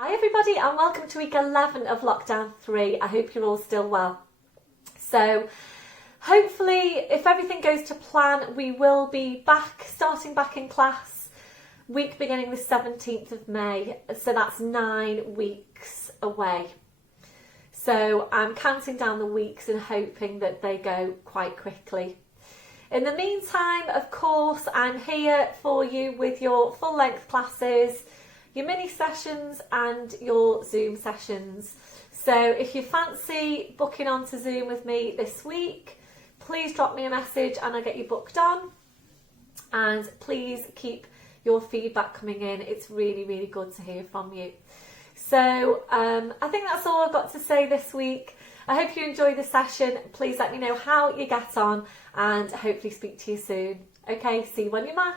Hi everybody and welcome to week 11 of lockdown 3. I hope you're all still well. So hopefully if everything goes to plan we will be starting back in class week beginning the 17th of May. So that's 9 weeks away. So I'm counting down the weeks and hoping that they go quite quickly. In the meantime, of course, I'm here for you with your full length classes, your mini sessions and your Zoom sessions. So if you fancy booking onto Zoom with me this week, please drop me a message and I'll get you booked on. And please keep your feedback coming in. It's really, really good to hear from you. So I think that's all I've got to say this week. I hope you enjoy the session. Please let me know how you get on and hopefully speak to you soon. Okay, see you on your mat.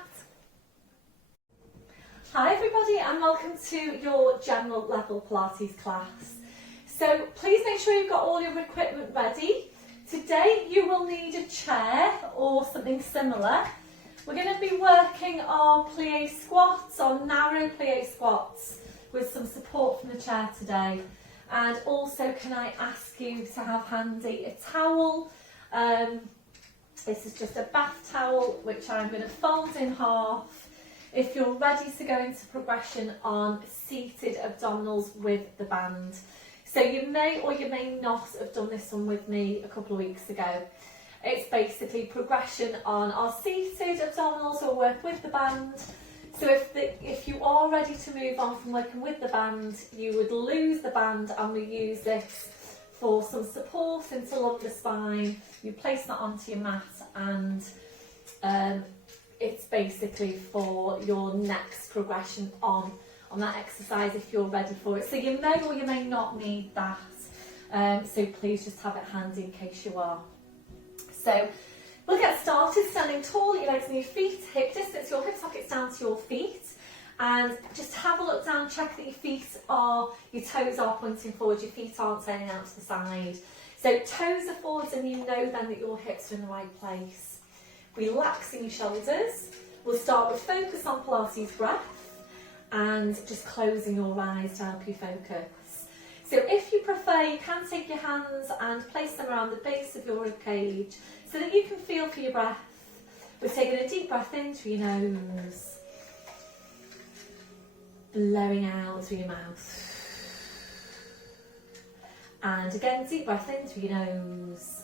Hi everybody and welcome to your general level Pilates class. So please make sure you've got all your equipment ready. Today you will need a chair or something similar. We're going to be working our plie squats, our narrow plie squats with some support from the chair today. And also can I ask you to have handy a towel. This is just a bath towel which I'm going to fold in half. If you're ready to go into progression on seated abdominals with the band. So you may or you may not have done this one with me a couple of weeks ago. It's basically progression on our seated abdominals or work with the band. So if you are ready to move on from working with the band, you would lose the band and we use this for some support into lumbar spine. You place that onto your mat and it's basically for your next progression on that exercise if you're ready for it. So you may or you may not need that. So please just have it handy in case you are. So we'll get started standing tall, your legs and your feet, hip distance, your hip sockets down to your feet. And just have a look down, check that your toes are pointing forward, your feet aren't turning out to the side. So toes are forwards and you know then that your hips are in the right place. Relaxing your shoulders. We'll start with focus on Pilates breath and just closing your eyes to help you focus. So if you prefer, you can take your hands and place them around the base of your ribcage so that you can feel for your breath. We're taking a deep breath in through your nose, blowing out through your mouth. And again, deep breath in through your nose,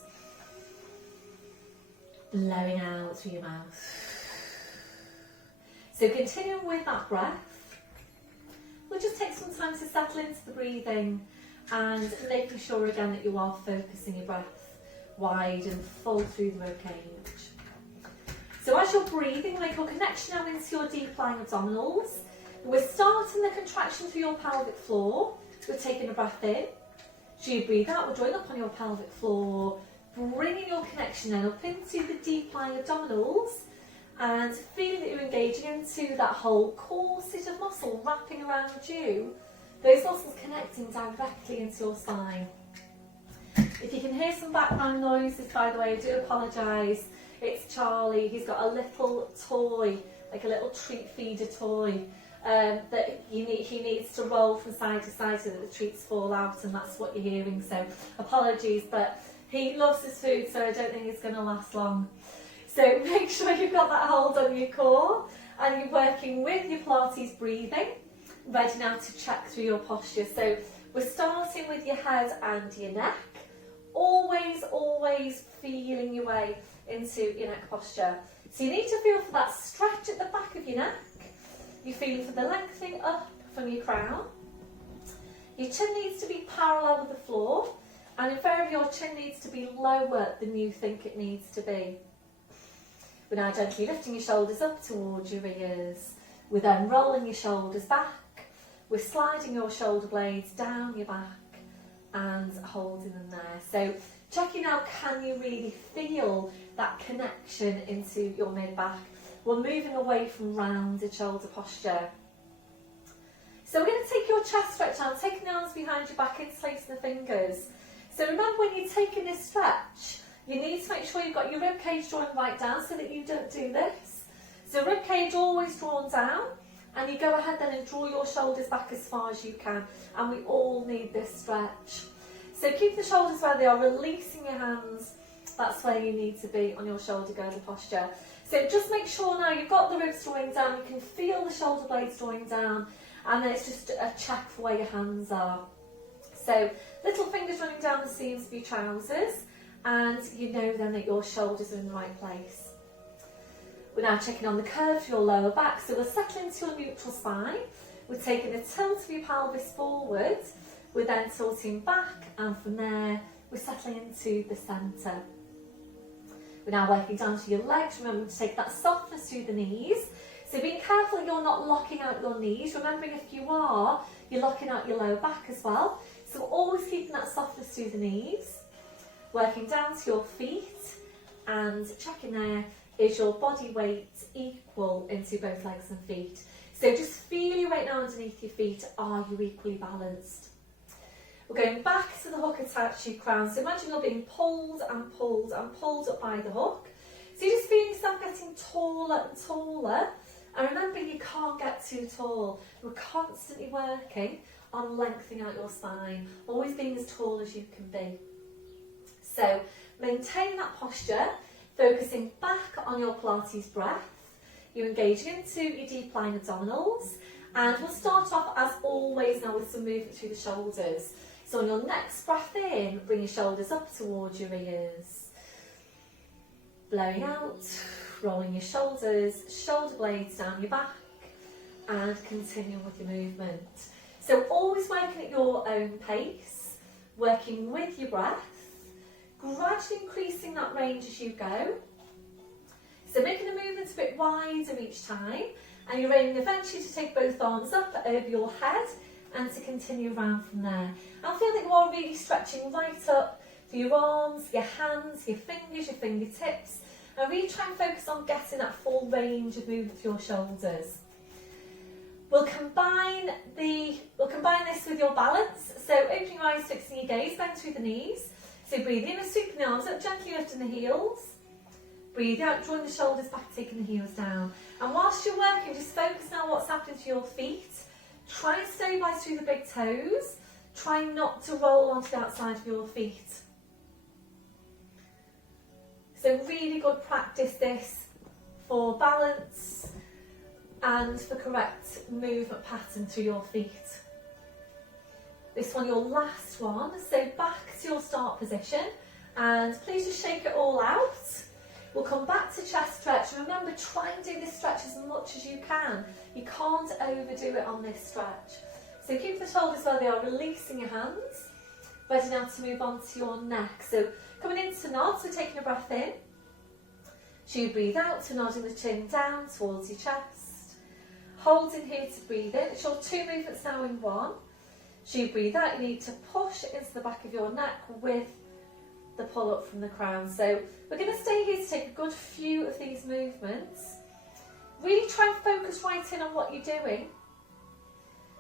blowing out through your mouth. So continuing with that breath, we'll just take some time to settle into the breathing and making sure again that you are focusing your breath wide and full through the ribcage. So as you're breathing, make your connection now into your deep lying abdominals. We're starting the contraction through your pelvic floor. We're taking a breath in. As you breathe out, we're drawing up on your pelvic floor, bringing your connection then up into the deep lying abdominals and feeling that you're engaging into that whole corset of muscle wrapping around you. Those muscles connecting directly into your spine. If you can hear some background noises, by the way, I do apologise. It's Charlie. He's got a little toy, like a little treat feeder toy, that he needs to roll from side to side so that the treats fall out, and that's what you're hearing. So apologies, but he loves his food, so I don't think it's going to last long. So make sure you've got that hold on your core and you're working with your Pilates breathing. Ready now to check through your posture. So we're starting with your head and your neck. Always, always feeling your way into your neck posture. So you need to feel for that stretch at the back of your neck. You're feeling for the lengthening up from your crown. Your chin needs to be parallel with the floor. And invariably your chin needs to be lower than you think it needs to be. We're now gently lifting your shoulders up towards your ears. We're then rolling your shoulders back. We're sliding your shoulder blades down your back and holding them there. So checking out, can you really feel that connection into your mid-back? We're moving away from rounded shoulder posture. So we're going to take your chest stretch out, taking the arms behind your back, interlacing the fingers. So remember, when you're taking this stretch, you need to make sure you've got your ribcage drawn right down so that you don't do this. So ribcage always drawn down, And you go ahead then and draw your shoulders back as far as you can. And we all need this stretch. So keep the shoulders where they are, releasing your hands. That's where you need to be on your shoulder girdle posture. So just make sure now you've got the ribs drawing down, you can feel the shoulder blades drawing down, and then it's just a check for where your hands are. So little fingers running down the seams of your trousers, and you know then that your shoulders are in the right place. We're now checking on the curve of your lower back, so we're settling into your neutral spine. We're taking the tilt of your pelvis forward, we're then tilting back, and from there we're settling into the centre. We're now working down to your legs, remembering to take that softness through the knees. So being careful that you're not locking out your knees, remembering if you are, you're locking out your lower back as well. So always keeping that softness through the knees. Working down to your feet, and checking there, is your body weight equal into both legs and feet? So just feel your weight now underneath your feet. Are you equally balanced? We're going back to the hook attached to your crown. So imagine you're being pulled and pulled and pulled up by the hook. So you're just feeling yourself getting taller and taller. And remember, you can't get too tall. We're constantly working on lengthening out your spine, always being as tall as you can be. So maintain that posture, focusing back on your Pilates breath. You're engaging into your deep lying abdominals, and we'll start off as always now with some movement through the shoulders. So on your next breath in, bring your shoulders up towards your ears. Blowing out, rolling your shoulders, shoulder blades down your back, and continuing with your movement. So always working at your own pace, working with your breath, gradually increasing that range as you go. So making the movements a bit wider each time, and you're aiming eventually to take both arms up over your head and to continue around from there. And feel that you are really stretching right up through your arms, your hands, your fingers, your fingertips, and really try and focus on getting that full range of movement with your shoulders. We'll combine this with your balance. So opening your eyes, fixing your gaze, bend through the knees. So breathe in and sweeping the arms up, gently lifting the heels. Breathe out, drawing the shoulders back, taking the heels down. And whilst you're working, just focus now on what's happening to your feet. Try and stabilise through the big toes. Try not to roll onto the outside of your feet. So really good practice this for balance and for correct movement pattern through your feet. This one, your last one. So back to your start position, and please just shake it all out. We'll come back to chest stretch. Remember, try and do this stretch as much as you can. You can't overdo it on this stretch. So keep the shoulders where they are, releasing your hands. Ready now to move on to your neck. So coming into nod, so taking a breath in. So you breathe out to nodding the chin down towards your chest. Holding here to breathe in. It's your two movements now in one. So you breathe out, you need to push into the back of your neck with the pull up from the crown. So we're going to stay here to take a good few of these movements. Really try and focus right in on what you're doing.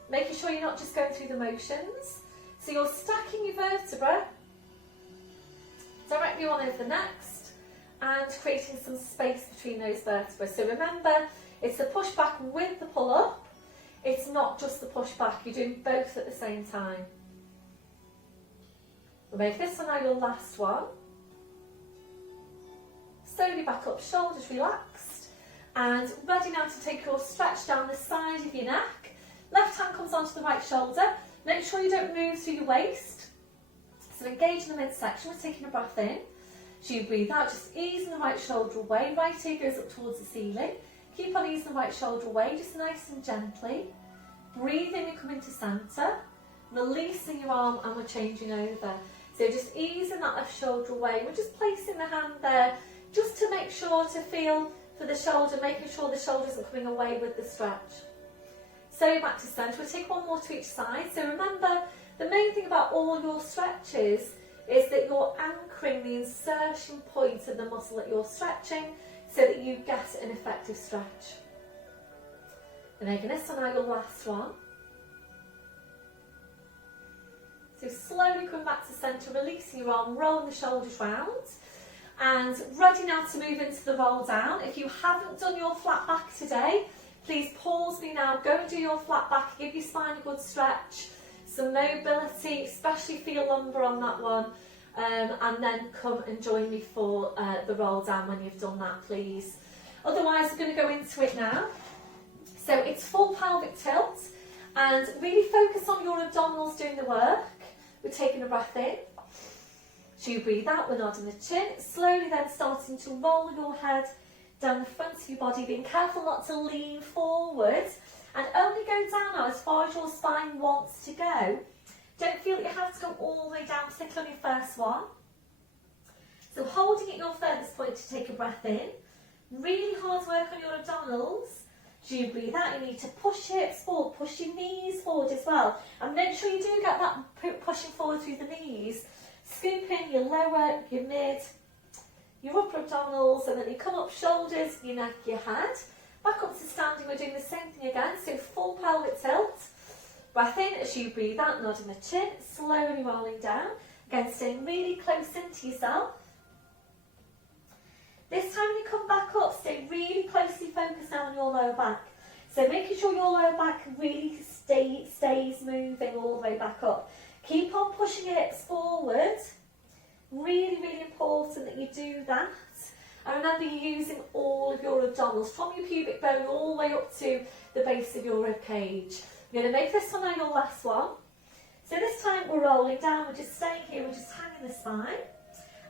Making sure you're not just going through the motions. So you're stacking your vertebra directly one over the next and creating some space between those vertebrae. So remember, it's the push back with the pull up. It's not just the push back, you're doing both at the same time. We'll make this one now your last one. Slowly back up, shoulders relaxed, and ready now to take your stretch down the side of your neck. Left hand comes onto the right shoulder. Make sure you don't move through your waist. So engage in the midsection. We're taking a breath in. So you breathe out, just easing the right shoulder away. Right ear goes up towards the ceiling. Keep on easing the right shoulder away, just nice and gently. Breathe in and come into centre. Releasing your arm, and we're changing over. So just easing that left shoulder away. We're just placing the hand there just to make sure to feel for the shoulder, making sure the shoulder isn't coming away with the stretch. So back to centre. We'll take one more to each side. So remember, the main thing about all your stretches is that you're anchoring the insertion point of the muscle that you're stretching so that you get an effective stretch. And making this one now your last one. So slowly come back to centre, releasing your arm, rolling the shoulders round. And ready now to move into the roll down. If you haven't done your flat back today, please pause me now, go and do your flat back, give your spine a good stretch, some mobility, especially for your lumbar on that one, and then come and join me for the roll down when you've done that, please. Otherwise, we're going to go into it now. So it's full pelvic tilt, and really focus on your abdominals doing the work. We're taking a breath in. So you breathe out, we're nodding the chin. Slowly then starting to roll your head down the front of your body, being careful not to lean forward, and only go down now as far as your spine wants to go. Don't feel that you have to go all the way down, particularly on your first one. So holding at your furthest point to take a breath in. Really hard work on your abdominals. So you breathe out, you need to push hips forward, push your knees forward as well. And make sure you do get that pushing forward through the knees. Scoop in your lower, your mid, your upper abdominals, and then you come up shoulders, your neck, your head. Back up to standing, we're doing the same thing again. So full pelvic tilt. Breath in as you breathe out, nodding the chin, slowly rolling down. Again, staying really close into yourself. This time when you come back up, stay really closely focused now on your lower back. So making sure your lower back really stays moving all the way back up. Keep on pushing your hips forward. Really, really important that you do that. And remember, you're using all of your abdominals from your pubic bone all the way up to the base of your rib cage. We're going to make this one now your last one. So this time we're rolling down, we're just staying here, we're just hanging the spine.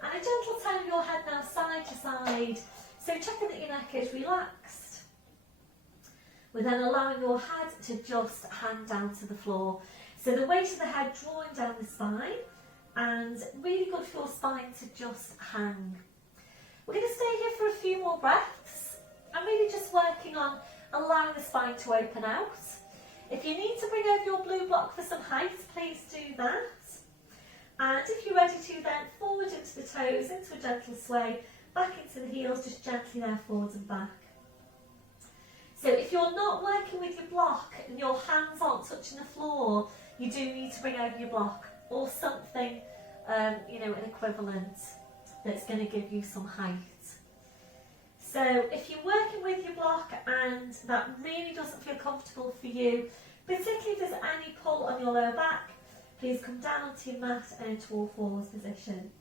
And a gentle turn of your head now side to side. So checking that your neck is relaxed. We're then allowing your head to just hang down to the floor. So the weight of the head drawing down the spine, and really good for your spine to just hang. We're going to stay here for a few more breaths. I'm really just working on allowing the spine to open out. If you need to bring over your blue block for some height, please do that. And if you're ready to, then forward into the toes, into a gentle sway, back into the heels, just gently there, forwards and back. So if you're not working with your block and your hands aren't touching the floor, you do need to bring over your block or something, an equivalent that's going to give you some height. So if you're working with your block and that really doesn't feel comfortable for you, particularly if there's any pull on your lower back, please come down onto your mat and into all fours position.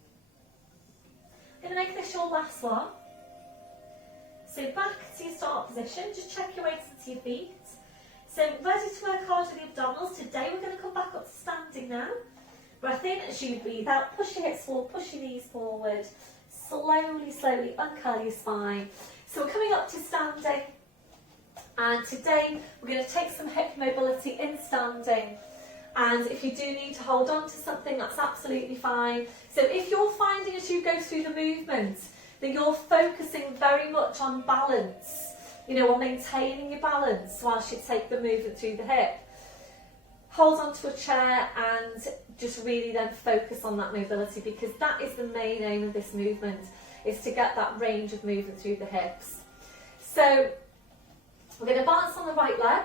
I'm going to make this your last one. So back to your start position, just check your weight into your feet. So ready to work hard with the abdominals. Today we're going to come back up to standing now. Breath in as you breathe out, push your hips forward, push your knees forward. Slowly, slowly uncurl your spine. So we're coming up to standing. And today we're going to take some hip mobility in standing. And if you do need to hold on to something, that's absolutely fine. So if you're finding as you go through the movement that you're focusing very much on balance, on maintaining your balance whilst you take the movement through the hip, hold on to a chair and just really then focus on that mobility, because that is the main aim of this movement, is to get that range of movement through the hips. So we're going to balance on the right leg,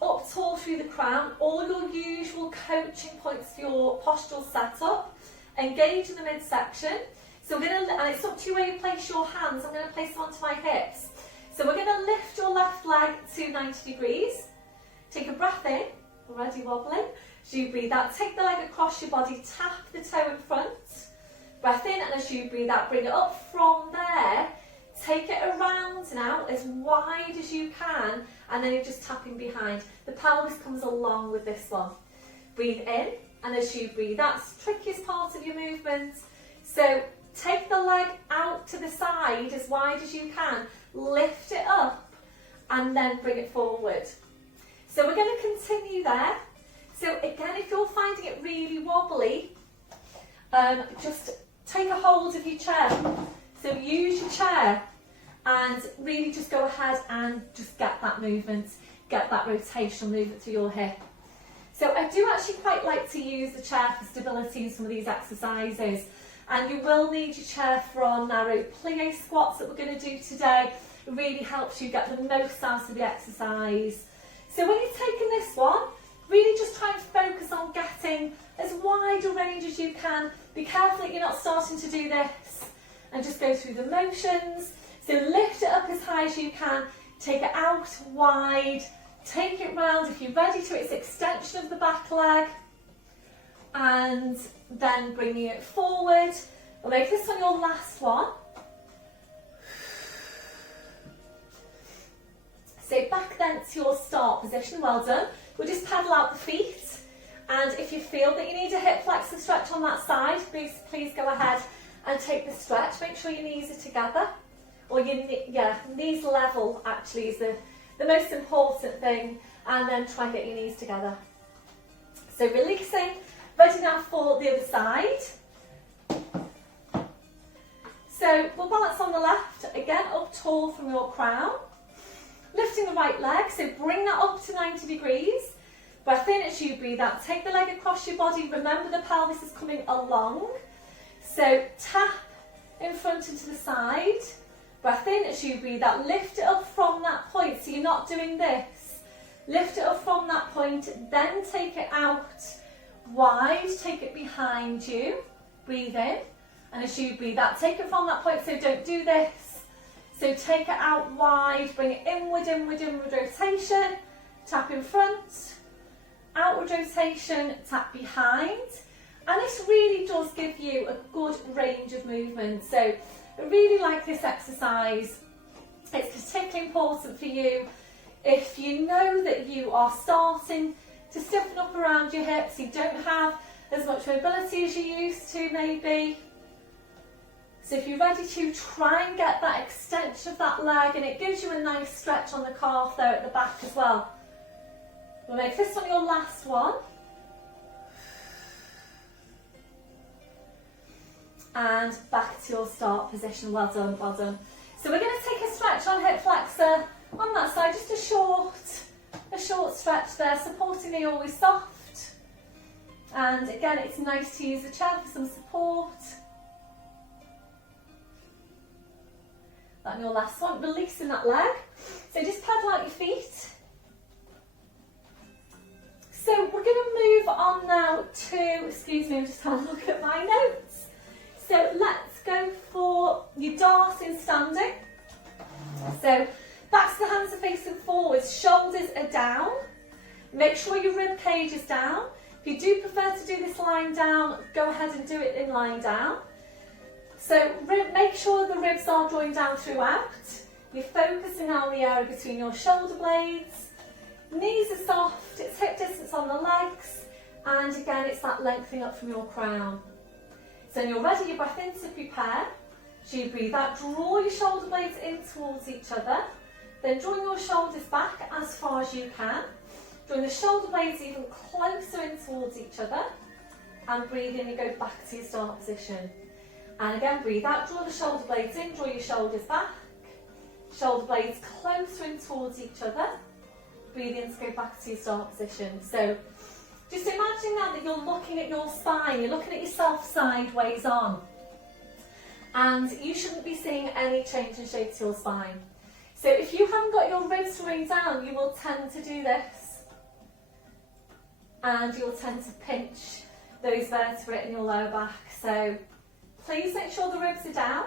up tall through the crown, all your usual coaching points for your postural setup, engage in the midsection. So we're going to, and it's up to you where you place your hands, I'm going to place them onto my hips. So we're going to lift your left leg to 90 degrees. Take a breath in, already wobbling. As you breathe out, take the leg across your body, tap the toe in front. Breath in, and as you breathe out, bring it up from there. Take it around now as wide as you can, and then you're just tapping behind. The pelvis comes along with this one. Breathe in, and as you breathe out, it's the trickiest part of your movement. So take the leg out to the side as wide as you can, lift it up, and then bring it forward. So we're going to continue there. So again, if you're finding it really wobbly, just take a hold of your chair. So use your chair and really just go ahead and just get that movement, get that rotational movement through your hip. So I do actually quite like to use the chair for stability in some of these exercises. And you will need your chair for our narrow plie squats that we're going to do today. It really helps you get the most out of the exercise. So when you're taking this one, really just try and focus on getting as wide a range as you can. Be careful that you're not starting to do this and just go through the motions. So lift it up as high as you can. take it out wide, take it round if you're ready to, it's extension of the back leg, and then bringing it forward. We'll make this one your last one. So back then to your start position, well done. We'll just pedal out the feet, and if you feel that you need a hip flexor stretch on that side, please go ahead and take the stretch. Make sure your knees are together, or your knees level actually is the most important thing, and then try and get your knees together. So releasing, ready now for the other side. So we'll balance on the left, again up tall from your crown. Lifting the right leg, so bring that up to 90 degrees. Breath in as you breathe out. Take the leg across your body. Remember the pelvis is coming along. So tap in front and to the side. Breath in as you breathe out. Lift it up from that point. So you're not doing this. Lift it up from that point. Then take it out wide. Take it behind you. Breathe in. And as you breathe out, take it from that point. So don't do this. So take it out wide, bring it inward, inward, inward rotation, tap in front, outward rotation, tap behind. And this really does give you a good range of movement. So I really like this exercise. It's particularly important for you if you know that you are starting to stiffen up around your hips, you don't have as much mobility as you used to maybe. So if you're ready to, try and get that extension of that leg, and it gives you a nice stretch on the calf there at the back as well. We'll make this one your last one. And back to your start position. Well done, well done. So we're going to take a stretch on hip flexor on that side, just a short stretch there, supporting the always soft. And again, it's nice to use the chair for some support. That's your last one, releasing that leg. So just pedal out your feet. So we're going to move on now to, excuse me, I'm just having a look at my notes. So let's go for your darting standing. So back to the hands are facing forwards, shoulders are down. Make sure your rib cage is down. If you do prefer to do this lying down, go ahead and do it in lying down. So make sure the ribs are drawing down throughout. You're focusing on the area between your shoulder blades. Knees are soft, it's hip distance on the legs. And again, it's that lengthening up from your crown. So when you're ready, your breath in to prepare. So you breathe out, draw your shoulder blades in towards each other. Then drawing your shoulders back as far as you can. Drawing the shoulder blades even closer in towards each other. And breathe in, you go back to your start position. And again, breathe out, draw the shoulder blades in, draw your shoulders back. Shoulder blades closer in towards each other. Breathe in to go back to your start position. So just imagine now that you're looking at your spine, you're looking at yourself sideways on. And you shouldn't be seeing any change in shape to your spine. So if you haven't got your ribs drawing down, you will tend to do this. And you'll tend to pinch those vertebrae in your lower back. So please make sure the ribs are down.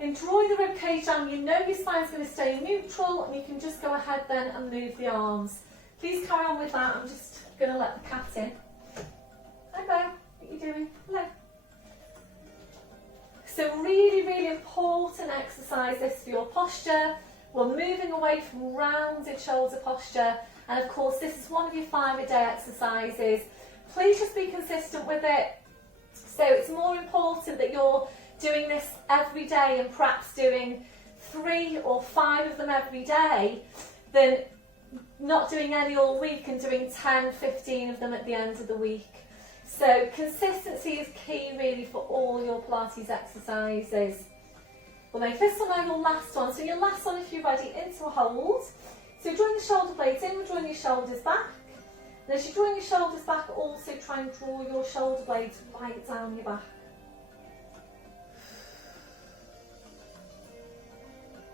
And drawing the rib cage down, you know your spine's going to stay neutral, and you can just go ahead then and move the arms. Please carry on with that. I'm just going to let the cat in. Hi Bo, what are you doing? Hello. So really, really important exercise this for your posture. We're moving away from rounded shoulder posture, and of course this is one of your 5-a-day exercises. Please just be consistent with it. So it's more important that you're doing this every day and perhaps doing 3 or 5 of them every day than not doing any all week and doing 10, 15 of them at the end of the week. So consistency is key really for all your Pilates exercises. We'll make this one now your last one. So your last one, if you're ready, into a hold. So drawing the shoulder blades in, we're drawing your shoulders back. And as you're drawing your shoulders back, also try and draw your shoulder blades right down your back.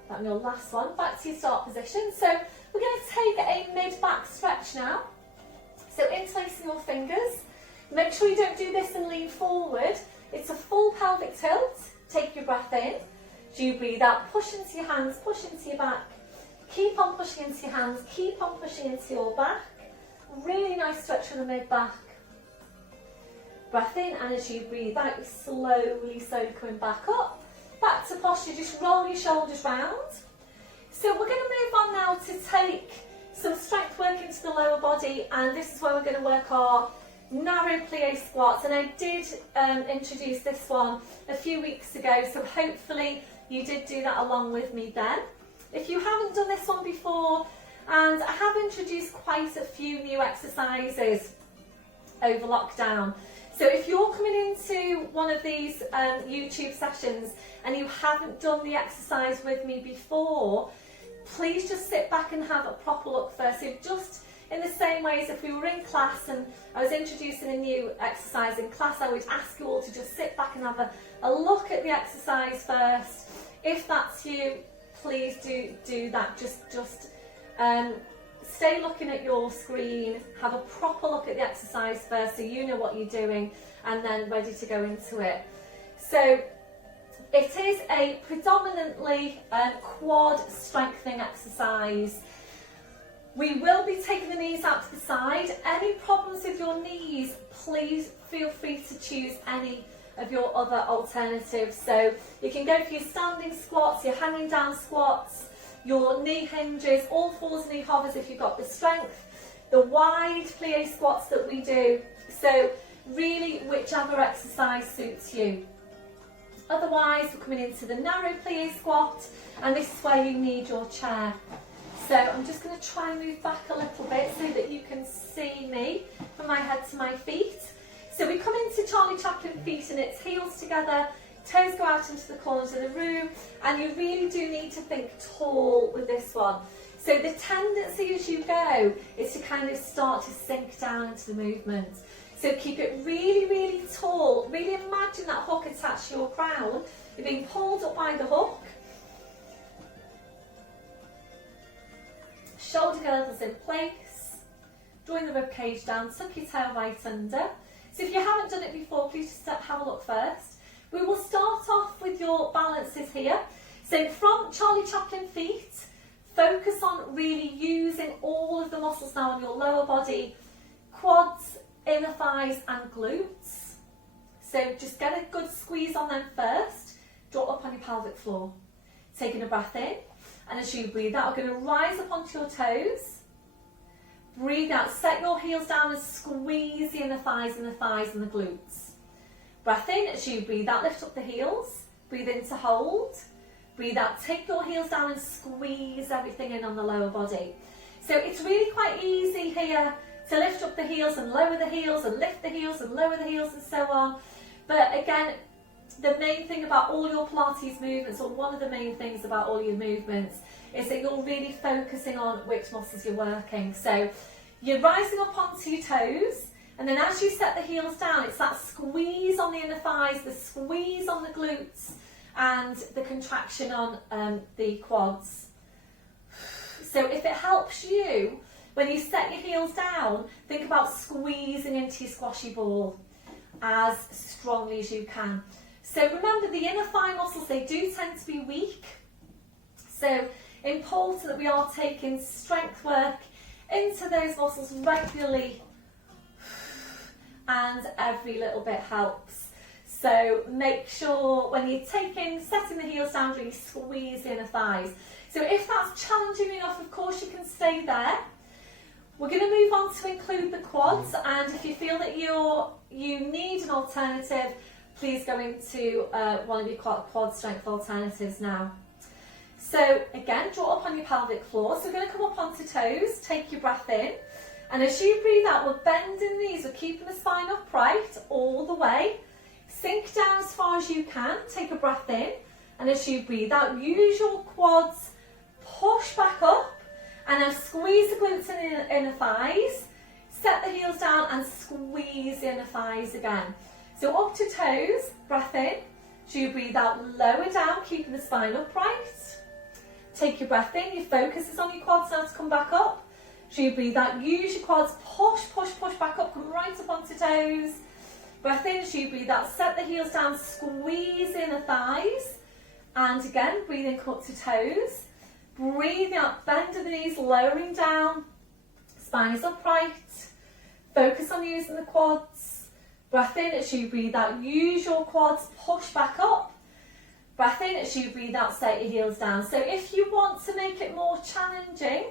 That's your last one. Back to your start position. So we're going to take a mid-back stretch now. So interlacing your fingers. Make sure you don't do this and lean forward. It's a full pelvic tilt. Take your breath in. As you breathe out, push into your hands, push into your back. Keep on pushing into your hands, keep on pushing into your back. Really nice stretch from the mid-back. Breath in, and as you breathe out, you're slowly coming back up. Back to posture, just roll your shoulders round. So we're going to move on now to take some strength work into the lower body, and this is where we're going to work our narrow plie squats. And I did introduce this one a few weeks ago, so hopefully you did do that along with me then. If you haven't done this one before, and I have introduced quite a few new exercises over lockdown. So if you're coming into one of these YouTube sessions and you haven't done the exercise with me before, please just sit back and have a proper look first. So just in the same way as if we were in class and I was introducing a new exercise in class, I would ask you all to just sit back and have a look at the exercise first. If that's you, please do that. Just stay looking at your screen, have a proper look at the exercise first so you know what you're doing, and then ready to go into it. So it is a predominantly quad strengthening exercise. We will be taking the knees out to the side. Any problems with your knees, please feel free to choose any of your other alternatives. So you can go for your standing squats, your hanging down squats, your knee hinges, all fours knee hovers if you've got the strength, the wide plie squats that we do. So really whichever exercise suits you. Otherwise we're coming into the narrow plie squat, and this is where you need your chair. So I'm just going to try and move back a little bit so that you can see me from my head to my feet. So we come into Charlie Chaplin feet, and it's heels together, toes go out into the corners of the room, and you really do need to think tall with this one. So the tendency as you go is to kind of start to sink down into the movement. So keep it really, really tall. Really imagine that hook attached to your crown. You're being pulled up by the hook. Shoulder girdles in place. Drawing the rib cage down, tuck your tail right under. So if you haven't done it before, please just have a look first. We will start off with your balances here. So from Charlie Chaplin feet, focus on really using all of the muscles now on your lower body, quads, inner thighs and glutes. So just get a good squeeze on them first. Draw up on your pelvic floor. Taking a breath in, and as you breathe out, we're going to rise up onto your toes. Breathe out, set your heels down and squeeze the inner thighs and the glutes. Breath in, as you breathe out, lift up the heels. Breathe in to hold. Breathe out, take your heels down and squeeze everything in on the lower body. So it's really quite easy here to lift up the heels and lower the heels and lift the heels and lower the heels and so on. But again, the main thing about all your Pilates movements, or one of the main things about all your movements, is that you're really focusing on which muscles you're working. So you're rising up onto your toes, and then as you set the heels down, it's that squeeze on the inner thighs, the squeeze on the glutes, and the contraction on the quads. So if it helps you, when you set your heels down, think about squeezing into your squashy ball as strongly as you can. So remember, the inner thigh muscles, they do tend to be weak. So important that we are taking strength work into those muscles regularly, and every little bit helps. So make sure when you're setting the heels down, really squeeze the inner thighs. So if that's challenging enough, of course you can stay there. We're going to move on to include the quads, and if you feel that you need an alternative, please go into one of your quad strength alternatives now. So again, draw up on your pelvic floor. So we're going to come up onto toes, take your breath in, and as you breathe out, we're bending the knees, we're keeping the spine upright all the way. Sink down as far as you can, take a breath in, and as you breathe out, use your quads, push back up, and now squeeze the glutes and the inner thighs, set the heels down and squeeze the inner thighs again. So up to toes, breath in, as you breathe out, lower down, keeping the spine upright. Take your breath in, your focus is on your quads now to come back up. As you breathe out, use your quads, push back up, come right up onto toes. Breath in, as you breathe out, set the heels down, squeeze the inner thighs. And again, breathe in, come up to toes. Breathing out, bend of the knees, lowering down. Spine is upright. Focus on using the quads. Breath in as you breathe out. Use your quads, push back up. Breath in as you breathe out, set your heels down. So if you want to make it more challenging,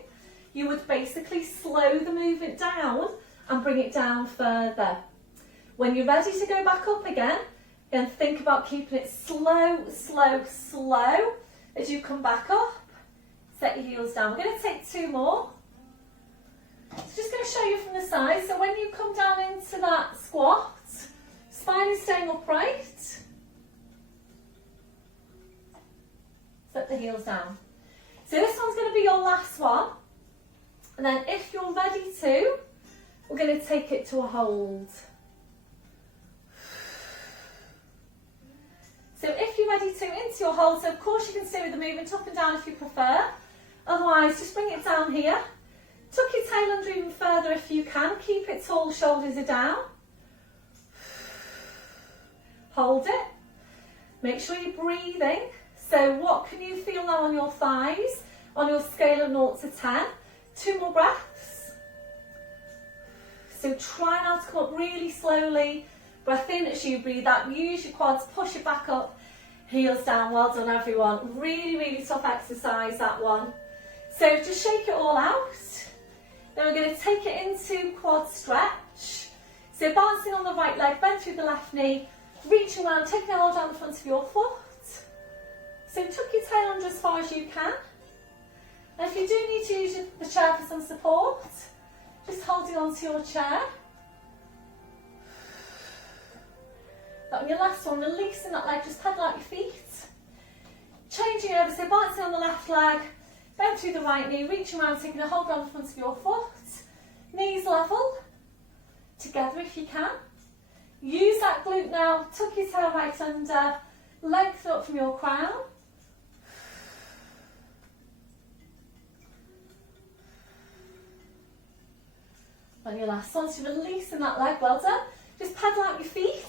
you would basically slow the movement down and bring it down further. When you're ready to go back up again, then think about keeping it slow, slow, slow as you come back up. Set your heels down. We're going to take 2 more. So just going to show you from the side. So when you come down into that squat, spine is staying upright. Set the heels down. So this one's going to be your last one. And then if you're ready to, we're going to take it to a hold. So if you're ready to, into your hold, so of course you can stay with the movement up and down if you prefer. Otherwise, just bring it down here. Tuck your tail under even further if you can. Keep it tall, shoulders are down. Hold it. Make sure you're breathing. So what can you feel now on your thighs? On your scale of 0 to 10. 2 more breaths. So try now to come up really slowly. Breath in as you breathe out. Use your quads, push it back up. Heels down. Well done, everyone. Really, really tough exercise, that one. So just shake it all out. Then we're going to take it into quad stretch. So balancing on the right leg, bend through the left knee, reaching around, taking a hold down the front of your foot. So tuck your tail under as far as you can. And if you do need to use the chair for some support, just holding onto your chair. That on your last one, releasing that leg, just pedal out your feet. Changing over, so balancing on the left leg, bend through the right knee, reaching around, taking a hold down the front of your foot. Knees level, together if you can. Use that glute now, tuck your tail right under, lengthen up from your crown. On your last one, so releasing that leg, well done. Just pedal out your feet.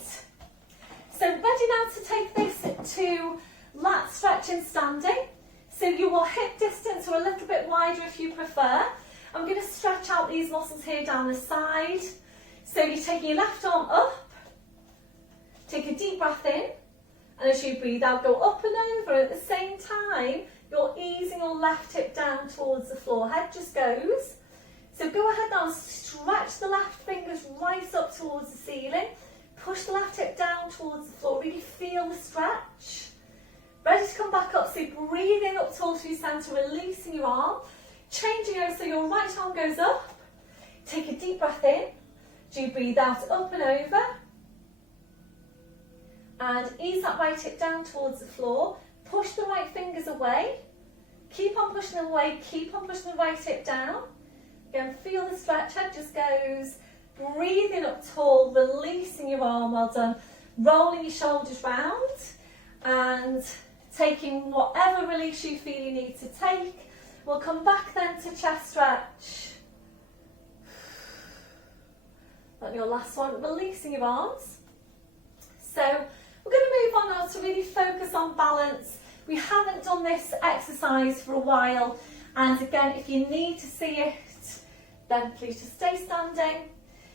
So ready now to take this to lat stretching standing. So you will hip distance or a little bit wider if you prefer. I'm going to stretch out these muscles here down the side. So you're taking your left arm up. Take a deep breath in. And as you breathe out, go up and over. At the same time, you're easing your left hip down towards the floor. Head just goes. So go ahead now and stretch the left fingers right up towards the ceiling. Push the left hip down towards the floor. Really feel the stretch. Ready to come back up. So breathing up tall through centre, releasing your arm. Changing over so your right arm goes up. Take a deep breath in. Do you breathe out, up and over. And ease that right hip down towards the floor. Push the right fingers away. Keep on pushing them away. Keep on pushing the right hip down. Again, feel the stretch. Head just goes. Breathing up tall, releasing your arm, well done. Rolling your shoulders round and taking whatever release you feel you need to take. We'll come back then to chest stretch. And your last one, releasing your arms. So we're going to move on now to really focus on balance. We haven't done this exercise for a while, and again, if you need to see it, then please just stay standing.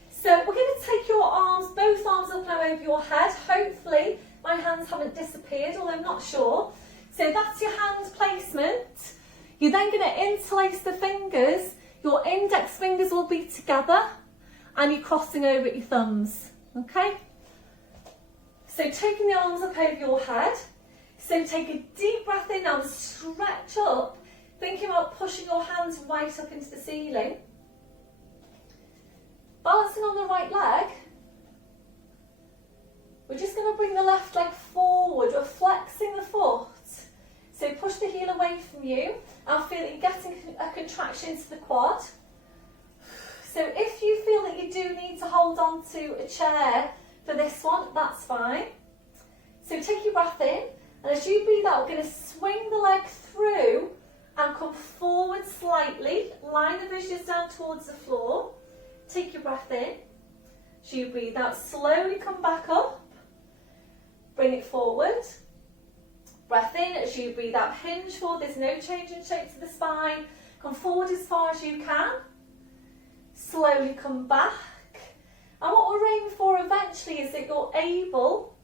So we're going to take your arms, both arms up now over your head. Hopefully my hands haven't disappeared, although I'm not sure. So that's your hand placement. You're then going to interlace the fingers. Your index fingers will be together and you're crossing over at your thumbs. Okay? So taking the arms up over your head. So take a deep breath in now and stretch up, thinking about pushing your hands right up into the ceiling. Balancing on the right leg, we're just going to bring the left leg forward. We're flexing the foot. So push the heel away from you and feel that you're getting a contraction into the quad. So if you feel that you do need to hold on to a chair for this one, that's fine. So take your breath in, and as you breathe out, we're going to swing the leg through and come forward slightly. Line the viscers down towards the floor. Take your breath in. As you breathe out, slowly come back up. Bring it forward. Breath in as you breathe out, hinge forward. There's no change in shape to the spine. Come forward as far as you can. Slowly come back. And what we're aiming for eventually is that you're able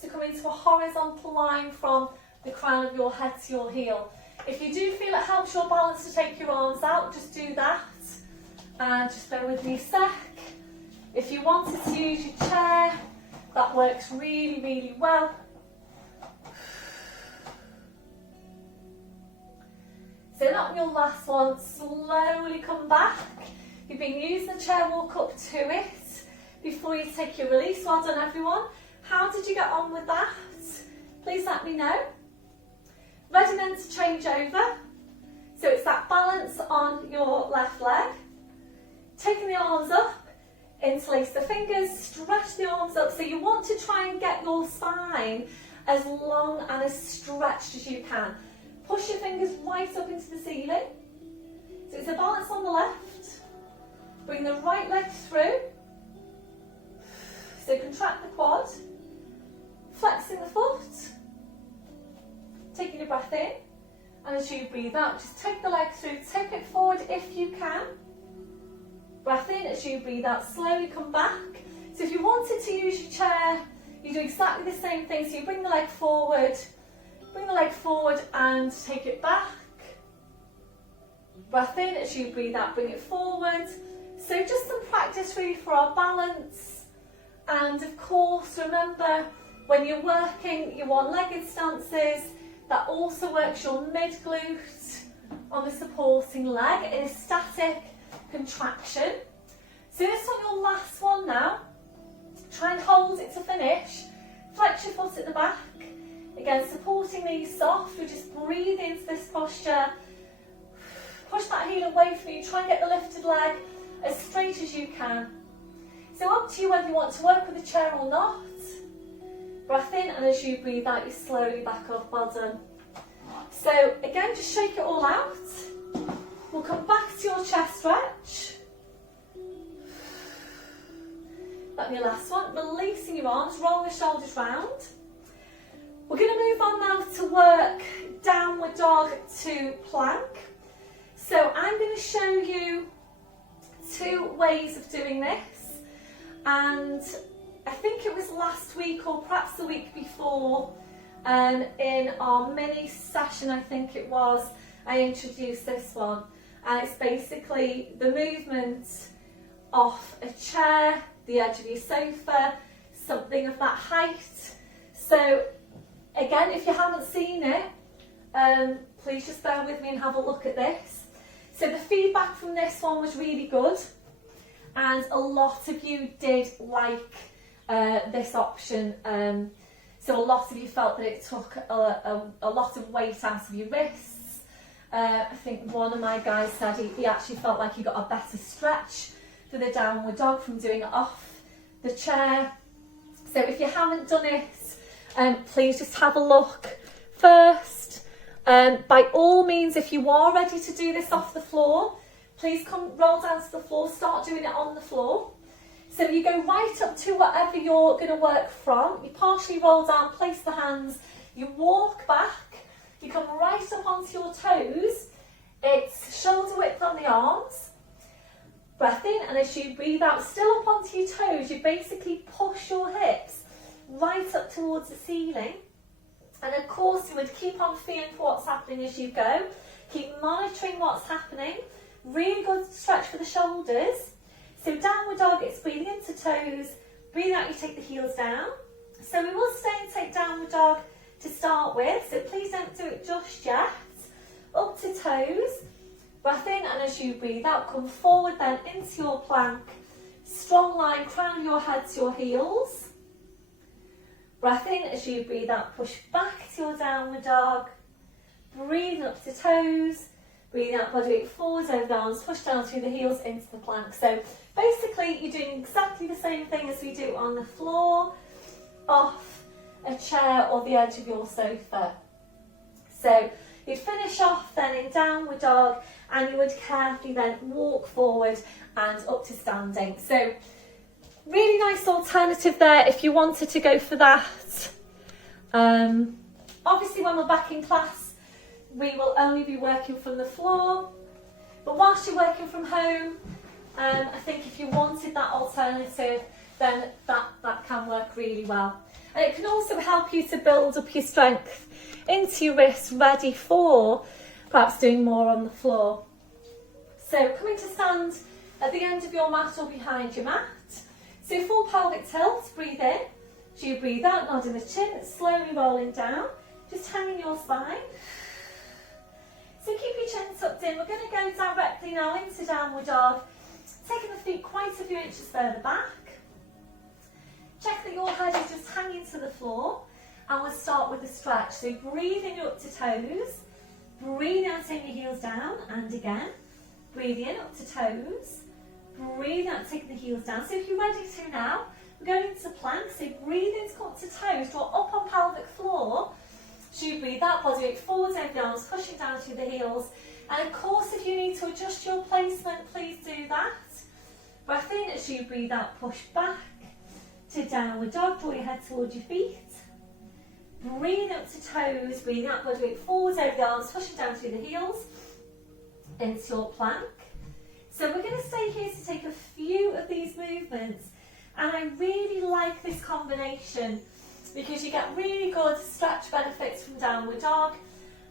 to come into a horizontal line from the crown of your head to your heel. If you do feel it helps your balance to take your arms out, just do that. And just bear with me a sec. If you wanted to use your chair, that works really, really well. So not your last one, slowly come back. You've been using the chair, walk up to it before you take your release. Well done everyone. How did you get on with that? Please let me know. Ready then to change over. So it's that balance on your left leg. Taking the arms up, interlace the fingers, stretch the arms up. So you want to try and get your spine as long and as stretched as you can. Push your fingers right up into the ceiling. So it's a balance on the left. Bring the right leg through. So contract the quad. Flexing the foot. Taking a breath in. And as you breathe out, just take the leg through. Tip it forward if you can. Breath in as you breathe out. Slowly come back. So if you wanted to use your chair, you do exactly the same thing. So you bring the leg forward. Bring the leg forward and take it back. Breath in as you breathe out, bring it forward. So just some practice really for our balance. And of course, remember, when you're working, you want legged stances. That also works your mid-glute on the supporting leg in a static contraction. So this one, your last one now. Try and hold it to finish. Flex your foot at the back. Again, supporting these soft. We just breathe into this posture. Push that heel away from you. Try and get the lifted leg as straight as you can. So up to you whether you want to work with a chair or not. Breath in, and as you breathe out, you slowly back up. Well done. So again, just shake it all out. We'll come back to your chest stretch. That's your last one. Releasing your arms, roll the shoulders round. We're going to move on now to work downward dog to plank. So I'm going to show you two ways of doing this, and I think it was last week or perhaps the week before, in our mini session I think it was, I introduced this one, and it's basically the movement off a chair, the edge of your sofa, something of that height. So again, if you haven't seen it, please just bear with me and have a look at this. So the feedback from this one was really good, and a lot of you did like this option. So a lot of you felt that it took a lot of weight out of your wrists. I think one of my guys said he actually felt like he got a better stretch for the downward dog from doing it off the chair. So if you haven't done it, please just have a look first. By all means, if you are ready to do this off the floor, please come roll down to the floor, start doing it on the floor. So you go right up to whatever you're going to work from. You partially roll down, place the hands, you walk back, you come right up onto your toes. It's shoulder width on the arms. Breath in, and as you breathe out, still up onto your toes, you basically push your hips right up towards the ceiling. And of course, you would keep on feeling for what's happening as you go. Keep monitoring what's happening. Really good stretch for the shoulders. So downward dog, it's breathing into toes. Breathe out, you take the heels down. So we will stay and take downward dog to start with. So please don't do it just yet. Up to toes. Breath in, and as you breathe out, come forward then into your plank. Strong line, crown of your head to your heels. Breath in, as you breathe out, push back to your downward dog. Breathe up to toes. Breathe out, body weight forwards over the arms, push down through the heels into the plank. So basically you're doing exactly the same thing as we do on the floor, off a chair or the edge of your sofa. So you'd finish off then in downward dog, and you would carefully then walk forward and up to standing. So really nice alternative there if you wanted to go for that. Obviously when we're back in class, we will only be working from the floor, but whilst you're working from home, I think if you wanted that alternative, then that can work really well. And it can also help you to build up your strength into your wrists, ready for perhaps doing more on the floor. So coming to stand at the end of your mat or behind your mat. So full pelvic tilt, breathe in. So you breathe out, nodding the chin, slowly rolling down, just hanging your spine. So keep your chin tucked in. We're going to go directly now into downward dog, taking the feet quite a few inches further back. Check that your head is just hanging to the floor, and we'll start with a stretch. So breathing up to toes, breathe out, taking your heels down, and again, breathe in up to toes, breathe out, taking the heels down. So if you're ready to now, we're going into plank. So breathe in to come up to toes, draw up on pelvic floor. So you breathe out, body weight forwards over the arms, pushing down through the heels. And of course, if you need to adjust your placement, please do that. Breath in as you breathe out, push back to downward dog, draw your head towards your feet. Breathe up to toes, breathe out, body weight forwards over the arms, pushing down through the heels into your plank. So we're going to stay here to take a few of these movements, and I really like this combination because you get really good stretch benefits from downward dog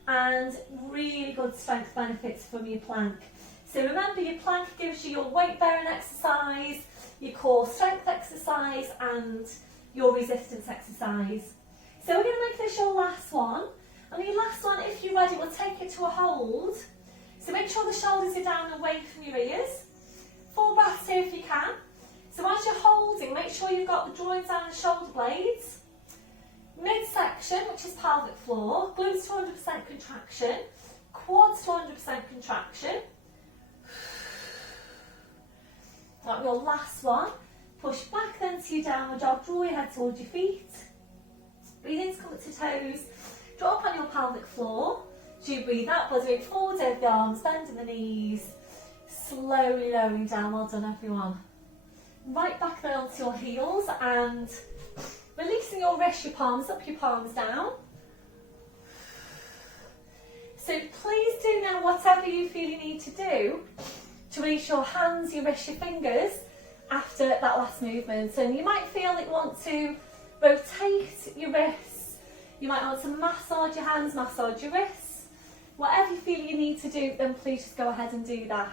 and really good strength benefits from your plank. So remember, your plank gives you your weight bearing exercise, your core strength exercise and your resistance exercise. So we're going to make this your last one. And your last one, if you're ready, we'll take it to a hold. So make sure the shoulders are down away from your ears. Full breaths here if you can. So as you're holding, make sure you've got the drawing down the shoulder blades. Midsection, which is pelvic floor, glutes to 100% contraction, quads to 100% contraction. That's your last one. Push back then to your downward dog, draw your head towards your feet. Breathe in to come up to toes, draw up on your pelvic floor. So you breathe out, body weight forwards over the arms, bending the knees, slowly lowering down. Well done everyone. Right back there onto your heels and releasing your wrists, your palms up, your palms down. So please do now whatever you feel you need to do to release your hands, your wrists, your fingers after that last movement. And you might feel that you want to rotate your wrists, you might want to massage your hands, massage your wrists. Whatever you feel you need to do, then please just go ahead and do that.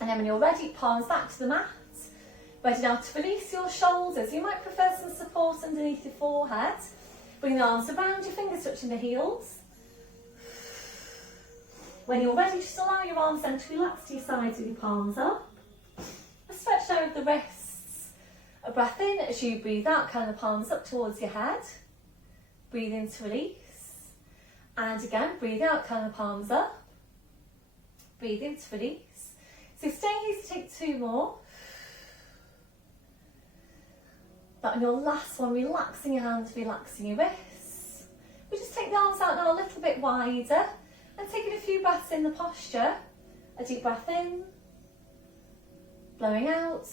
And then when you're ready, palms back to the mat. Ready now to release your shoulders. You might prefer some support underneath your forehead. Bring the arms around your fingers touching the heels. When you're ready, just allow your arms then to relax to your sides with your palms up. Stretch over the wrists. A breath in as you breathe out, kind of palms up towards your head. Breathe in to release. And again, breathe out, kind of palms up. Breathe in to release. So stay here to take two more. That on your last one, relaxing your hands, relaxing your wrists. We just take the arms out now a little bit wider and taking a few breaths in the posture. A deep breath in, blowing out.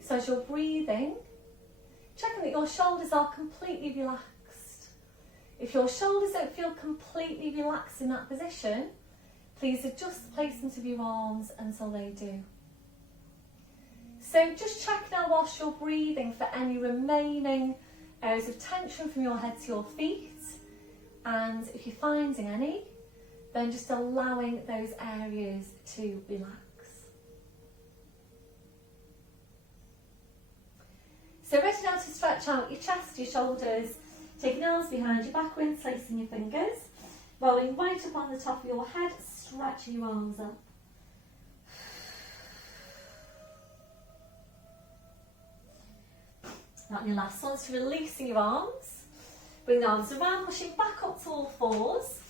So as you're breathing, checking that your shoulders are completely relaxed. If your shoulders don't feel completely relaxed in that position, please adjust the placement of your arms until they do. So just check now whilst you're breathing for any remaining areas of tension from your head to your feet. And if you're finding any, then just allowing those areas to relax. So ready now to stretch out your chest, your shoulders, taking your arms behind your back, interlacing your fingers, rolling right up on the top of your head, stretching your arms up. Now your last one, so releasing your arms. Bring the arms around, pushing back up to all fours.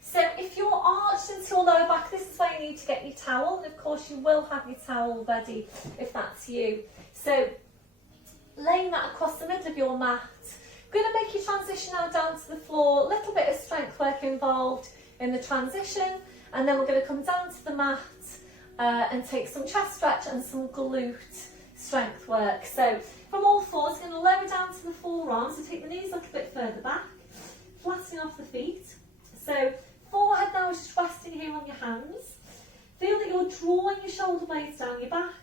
So if you're arched into your lower back, this is where you need to get your towel. And of course you will have your towel ready if that's you. So laying that across the middle of your mat. Going to make your transition now down to the floor. A little bit of strength work involved in the transition. And then we're going to come down to the mat and take some chest stretch and some glute strength work. So from all fours, you're going to lower down to the forearms, so take the knees a little bit further back, flattening off the feet. So forehead now is just resting here on your hands. Feel that you're drawing your shoulder blades down your back,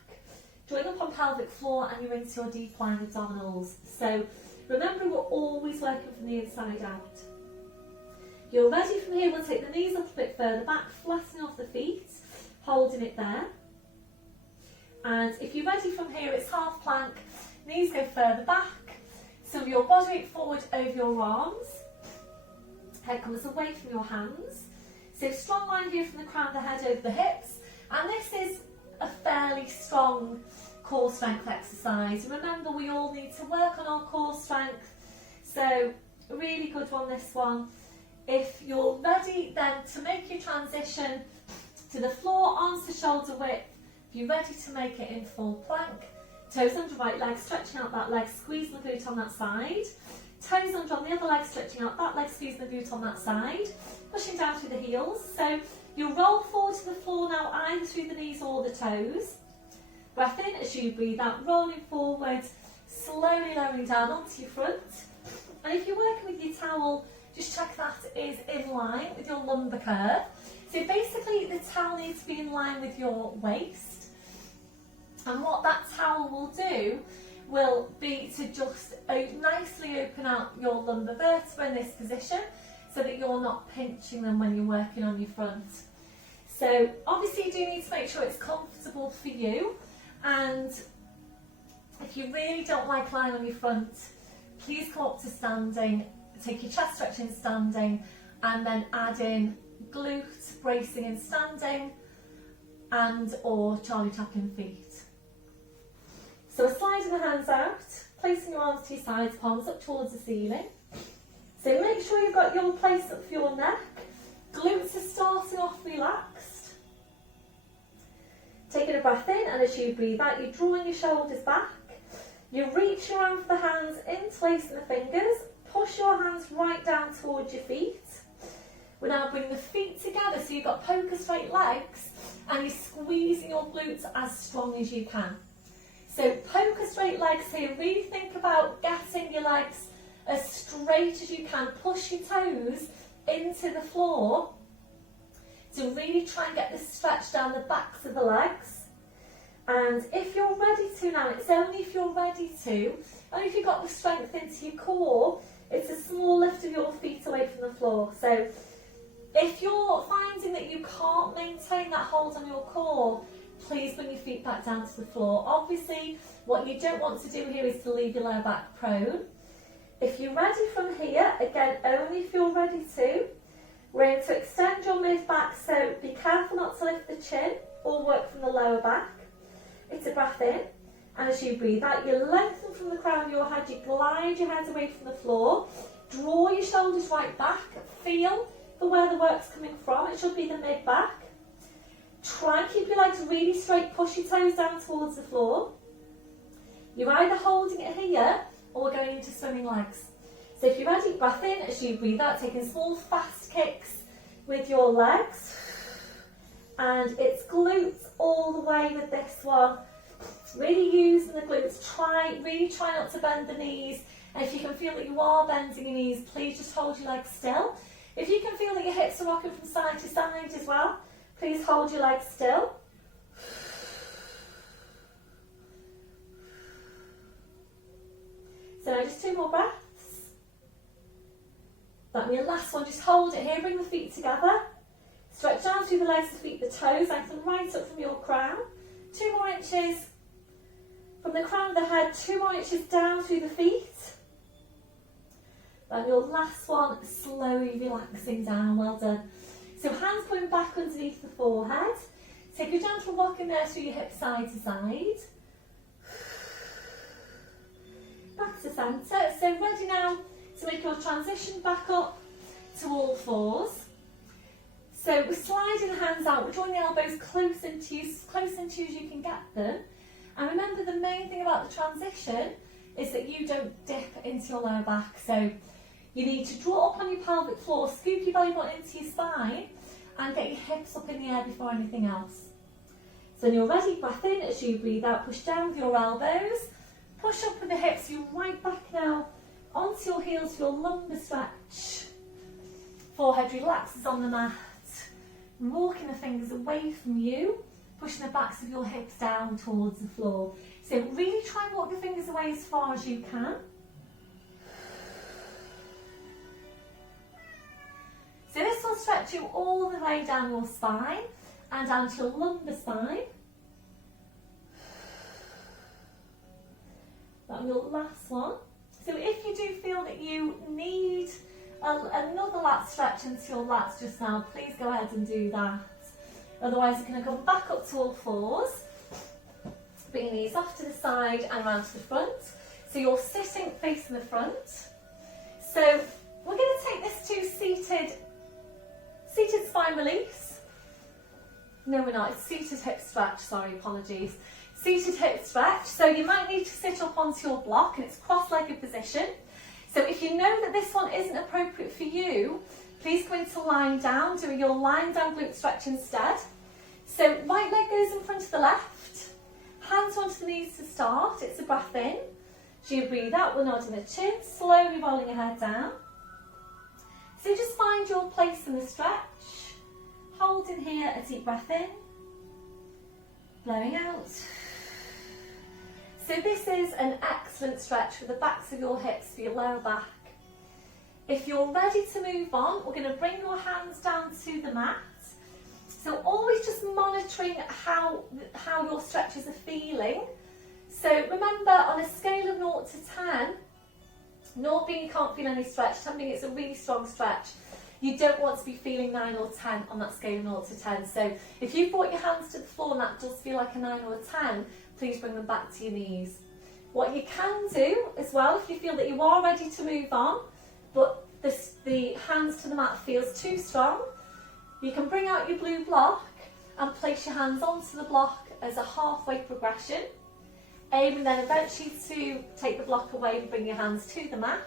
drawing up on pelvic floor, and you're into your deep lying abdominals. So remember, we're always working from the inside out. You're ready from here, we'll take the knees a little bit further back, flattening off the feet, holding it there. And if you're ready from here, it's half plank, knees go further back, so your body weight forward over your arms, head comes away from your hands. So strong line here from the crown of the head over the hips, and this is a fairly strong core strength exercise. Remember, we all need to work on our core strength, so a really good one, this one. If you're ready then to make your transition to the floor, arms to shoulder width, if you're ready to make it in full plank, toes under right leg, stretching out that leg, squeezing the glute on that side, toes under on the other leg, stretching out that leg, squeezing the glute on that side, pushing down through the heels. So you'll roll forward to the floor now, either through the knees or the toes. Breath in as you breathe out, rolling forward, slowly lowering down onto your front. And if you're working with your towel, just check that is in line with your lumbar curve. So basically the towel needs to be in line with your waist. And what that towel will do will be to just nicely open out your lumbar vertebra in this position, so that you're not pinching them when you're working on your front. So obviously you do need to make sure it's comfortable for you, and if you really don't like lying on your front, please come up to standing, take your chest stretch in standing, and then add in glute bracing in standing and or Charlie Chaplin feet. So sliding the hands out, placing your arms to your sides, palms up towards the ceiling. So make sure you've got your place up for your neck. Glutes are starting off relaxed. Taking a breath in, and as you breathe out, you're drawing your shoulders back. You're reaching around for the hands, interlacing the fingers. Push your hands right down towards your feet. We're now bringing the feet together, so you've got poker straight legs, and you're squeezing your glutes as strong as you can. So poker straight legs here, really think about getting your legs as straight as you can. Push your toes into the floor to really try and get this stretch down the backs of the legs. And if you're ready to now, it's only if you're ready to, only if you've got the strength into your core, it's a small lift of your feet away from the floor. So if you're finding that you can't maintain that hold on your core, please bring your feet back down to the floor. Obviously, what you don't want to do here is to leave your lower back prone. If you're ready from here, again, only if you're ready to, we're going to extend your mid back, so be careful not to lift the chin or work from the lower back. It's a breath in, and as you breathe out, you lengthen from the crown of your head, you glide your head away from the floor, draw your shoulders right back, feel for where the work's coming from, it should be the mid back. Try and keep your legs really straight, push your toes down towards the floor. You're either holding it here, or we're going into swimming legs. So if you're ready, breath in as you breathe out, taking small fast kicks with your legs. And it's glutes all the way with this one. Really using the glutes. Really try not to bend the knees. And if you can feel that you are bending your knees, please just hold your legs still. If you can feel that your hips are rocking from side to side as well, please hold your legs still. So now just 2 more breaths. That'll be your last one. Just hold it here. Bring the feet together. Stretch down through the legs, the feet, the toes. Lengthen right up from your crown. 2 more inches from the crown of the head. 2 more inches down through the feet. Then your last one, slowly relaxing down. Well done. So hands going back underneath the forehead. Take a gentle rock in there through your hips side to side. Back to centre. So ready now to make your transition back up to all fours. So we're sliding the hands out, we're drawing the elbows close into you as you can get them. And remember, the main thing about the transition is that you don't dip into your lower back. So you need to draw up on your pelvic floor, scoop your belly button into your spine, and get your hips up in the air before anything else. So when you're ready, breath in. As you breathe out, push down with your elbows. Push up with the hips. You're right back now onto your heels for your lumbar stretch. Forehead relaxes on the mat. Walking the fingers away from you. Pushing the backs of your hips down towards the floor. So really try and walk the fingers away as far as you can. So this will stretch you all the way down your spine and down to your lumbar spine. That's your last one. So if you do feel that you need another lat stretch into your lats just now, please go ahead and do that. Otherwise you're going to come back up to all fours. Bring your knees off to the side and round to the front. So you're sitting facing the front. So we're going to take this to seated spine release. No, we're not. It's seated hip stretch. Sorry, apologies. Seated hip stretch. So you might need to sit up onto your block, and it's cross-legged position. So if you know that this one isn't appropriate for you, please go into lying down, doing your lying down glute stretch instead. So right leg goes in front of the left. Hands onto the knees to start. It's a breath in. As you breathe out, we're nodding the chin, slowly rolling your head down. So just find your place in the stretch. Hold in here, a deep breath in. Blowing out. So this is an excellent stretch for the backs of your hips, for your lower back. If you're ready to move on, we're going to bring your hands down to the mat. So always just monitoring how your stretches are feeling. So remember, on a scale of 0 to 10, 0 being you can't feel any stretch, 10 being it's a really strong stretch, you don't want to be feeling 9 or 10 on that scale of 0 to 10. So if you've brought your hands to the floor and that does feel like a 9 or a 10, please bring them back to your knees. What you can do as well, if you feel that you are ready to move on, but the hands to the mat feels too strong, you can bring out your blue block and place your hands onto the block as a halfway progression. Aiming then eventually to take the block away and bring your hands to the mat.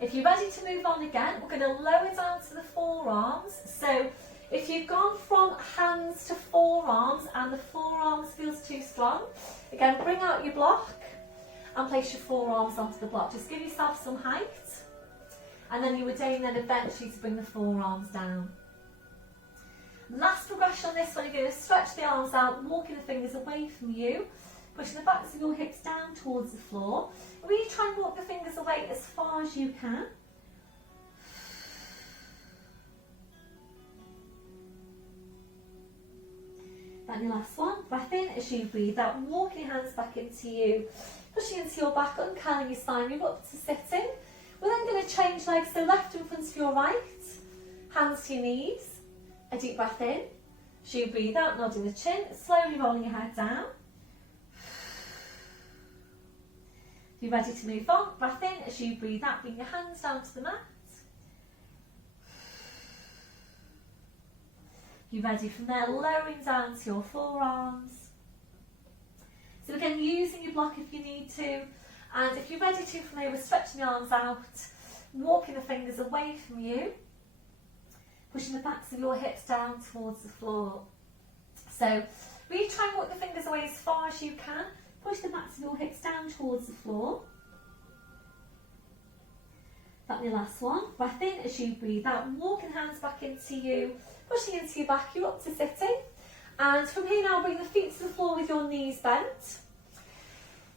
If you're ready to move on again, we're going to lower down to the forearms. So if you've gone from hands to forearms and the forearms feels too strong, again bring out your block and place your forearms onto the block. Just give yourself some height. And then you would aim then eventually to bring the forearms down. Last progression on this one, you're going to stretch the arms out, walking the fingers away from you, pushing the backs of your hips down towards the floor. Really try and walk the fingers away as far as you can. And your last one, breath in as you breathe out, walking your hands back into you, pushing into your back, uncurling your spine, move up to sitting. We're then going to change legs, so left in front of your right, hands to your knees, a deep breath in. As you breathe out, nodding the chin, slowly rolling your head down. If you're ready to move on, breath in. As you breathe out, bring your hands down to the mat. You're ready from there, lowering down to your forearms. So again, using your block if you need to. And if you're ready to from there, we're stretching the arms out, walking the fingers away from you, pushing the backs of your hips down towards the floor. So really try and walk the fingers away as far as you can. Push the backs of your hips down towards the floor. That's your last one. Breath in as you breathe out, walking hands back into you, pushing into your back, you're up to sitting. And from here now, bring the feet to the floor with your knees bent.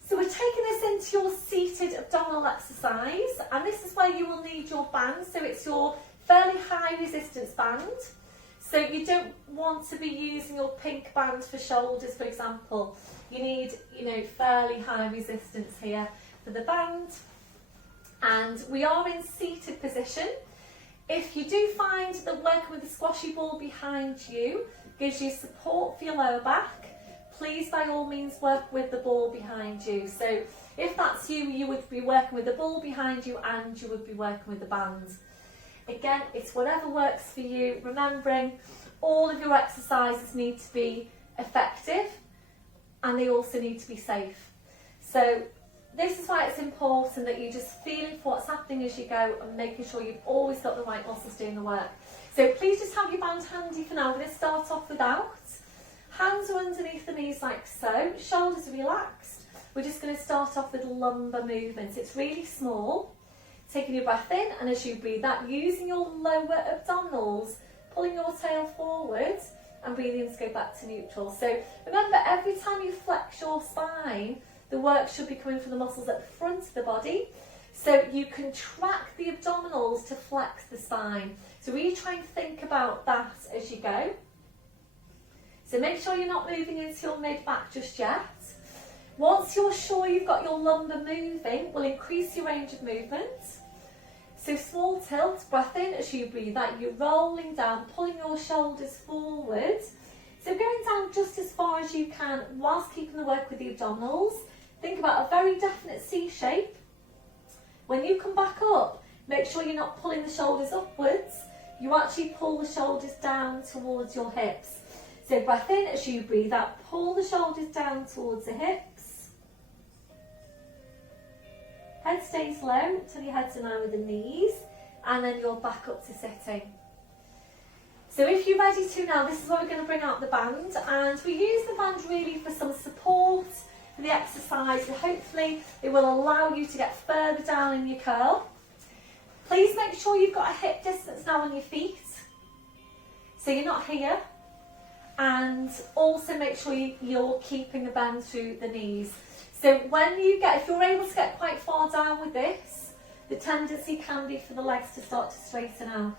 So we're taking this into your seated abdominal exercise, and this is where you will need your band. So it's your fairly high resistance band. So you don't want to be using your pink band for shoulders, for example. You need, fairly high resistance here for the band. And we are in seated position. If you do find that working with the squashy ball behind you gives you support for your lower back, please by all means work with the ball behind you. So if that's you, you would be working with the ball behind you and you would be working with the band. Again, it's whatever works for you, remembering all of your exercises need to be effective and they also need to be safe. So this is why it's important that you just feeling for what's happening as you go and making sure you've always got the right muscles doing the work. So please just have your band handy for now. I'm going to start off without. Hands are underneath the knees like so, shoulders are relaxed. We're just going to start off with lumbar movements. It's really small. Taking your breath in, and as you breathe out, using your lower abdominals, pulling your tail forward and breathing in to go back to neutral. So remember, every time you flex your spine, the work should be coming from the muscles at the front of the body. So you contract the abdominals to flex the spine. So really try and think about that as you go. So make sure you're not moving into your mid-back just yet. Once you're sure you've got your lumbar moving, we'll increase your range of movement. So small tilt, breath in as you breathe out, you're rolling down, pulling your shoulders forward. So going down just as far as you can whilst keeping the work with the abdominals. Think about a very definite C shape. When you come back up, make sure you're not pulling the shoulders upwards. You actually pull the shoulders down towards your hips. So breath in as you breathe out, pull the shoulders down towards the hips. Head stays low until your head's in line with the knees, and then you're back up to sitting. So if you're ready to now, this is where we're going to bring out the band, and we use the band really for some support for the exercise, and hopefully it will allow you to get further down in your curl. Please make sure you've got a hip distance now on your feet, so you're not here, and also make sure you're keeping the bend through the knees. So if you're able to get quite far down with this, the tendency can be for the legs to start to straighten out.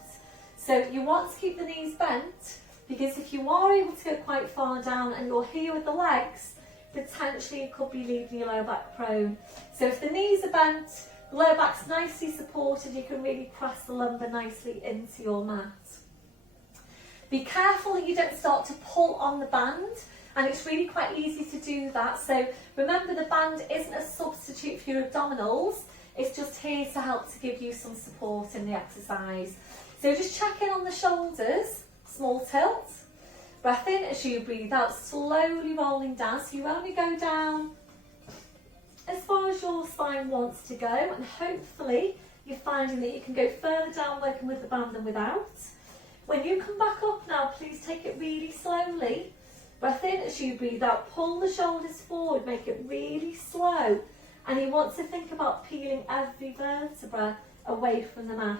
So you want to keep the knees bent, because if you are able to go quite far down and you're here with the legs, potentially you could be leaving your lower back prone. So if the knees are bent, the lower back's nicely supported, you can really press the lumbar nicely into your mat. Be careful that you don't start to pull on the band, and it's really quite easy to do that. So remember, the band isn't a substitute for your abdominals, it's just here to help to give you some support in the exercise. So just check in on the shoulders, small tilt. Breath in as you breathe out, slowly rolling down. So you only go down as far as your spine wants to go, and hopefully you're finding that you can go further down working with the band than without. When you come back up now, please take it really slowly. Breath in as you breathe out, pull the shoulders forward, make it really slow. And you want to think about peeling every vertebra away from the mat.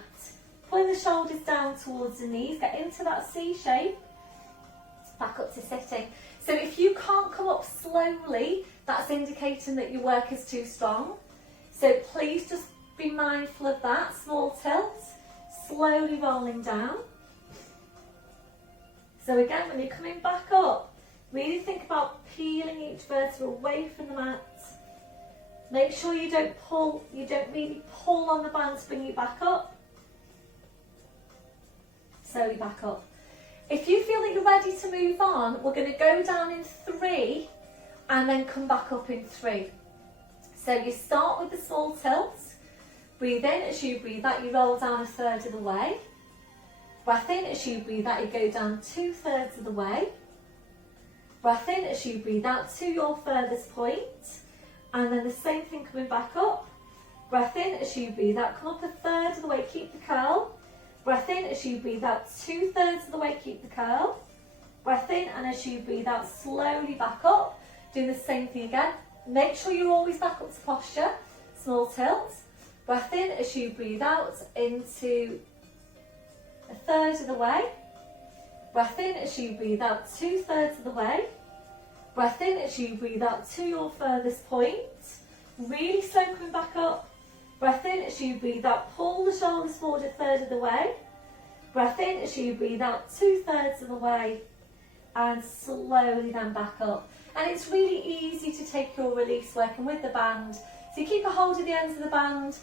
Pulling the shoulders down towards the knees, get into that C shape, back up to sitting. So if you can't come up slowly, that's indicating that your work is too strong. So please just be mindful of that. Small tilt, slowly rolling down. So again, when you're coming back up, really think about peeling each vertebra away from the mat. Make sure you don't really pull on the band to bring you back up. Slowly back up. If you feel that you're ready to move on, we're going to go down in 3 and then come back up in 3. So you start with the small tilt. Breathe in as you breathe out, you roll down 1/3 of the way. Breath in as you breathe out, you go down 2/3 of the way. Breath in as you breathe out to your furthest point. And then the same thing coming back up. Breath in as you breathe out, come up 1/3 of the way, keep the curl. Breath in as you breathe out, 2/3 of the way, keep the curl. Breath in, and as you breathe out, slowly back up. Doing the same thing again. Make sure you're always back up to posture. Small tilt. Breath in as you breathe out into 1/3 of the way. Breath in as you breathe out, 2/3 of the way. Breath in as you breathe out to your furthest point. Really slow coming back up. Breath in as you breathe out, pull the shoulders forward 1/3 of the way. Breath in as you breathe out, 2/3 of the way. And slowly then back up. And it's really easy to take your release working with the band. So you keep a hold of the ends of the band,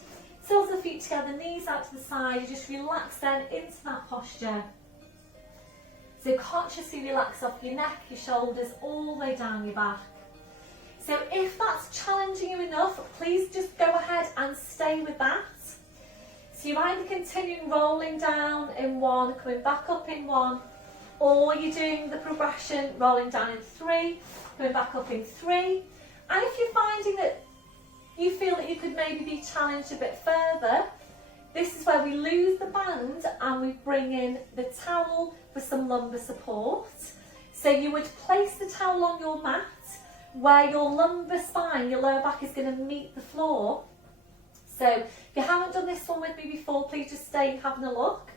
tilt the feet together, knees out to the side, you just relax then into that posture. So consciously relax off your neck, your shoulders, all the way down your back. So if that's challenging you enough, please just go ahead and stay with that. So you're either continuing rolling down in 1, coming back up in 1, or you're doing the progression, rolling down in 3, coming back up in 3. And if you're finding that you feel that you could maybe be challenged a bit further, this is where we lose the band and we bring in the towel for some lumbar support. So you would place the towel on your mat where your lumbar spine, your lower back, is going to meet the floor. So if you haven't done this one with me before, please just stay and having a look.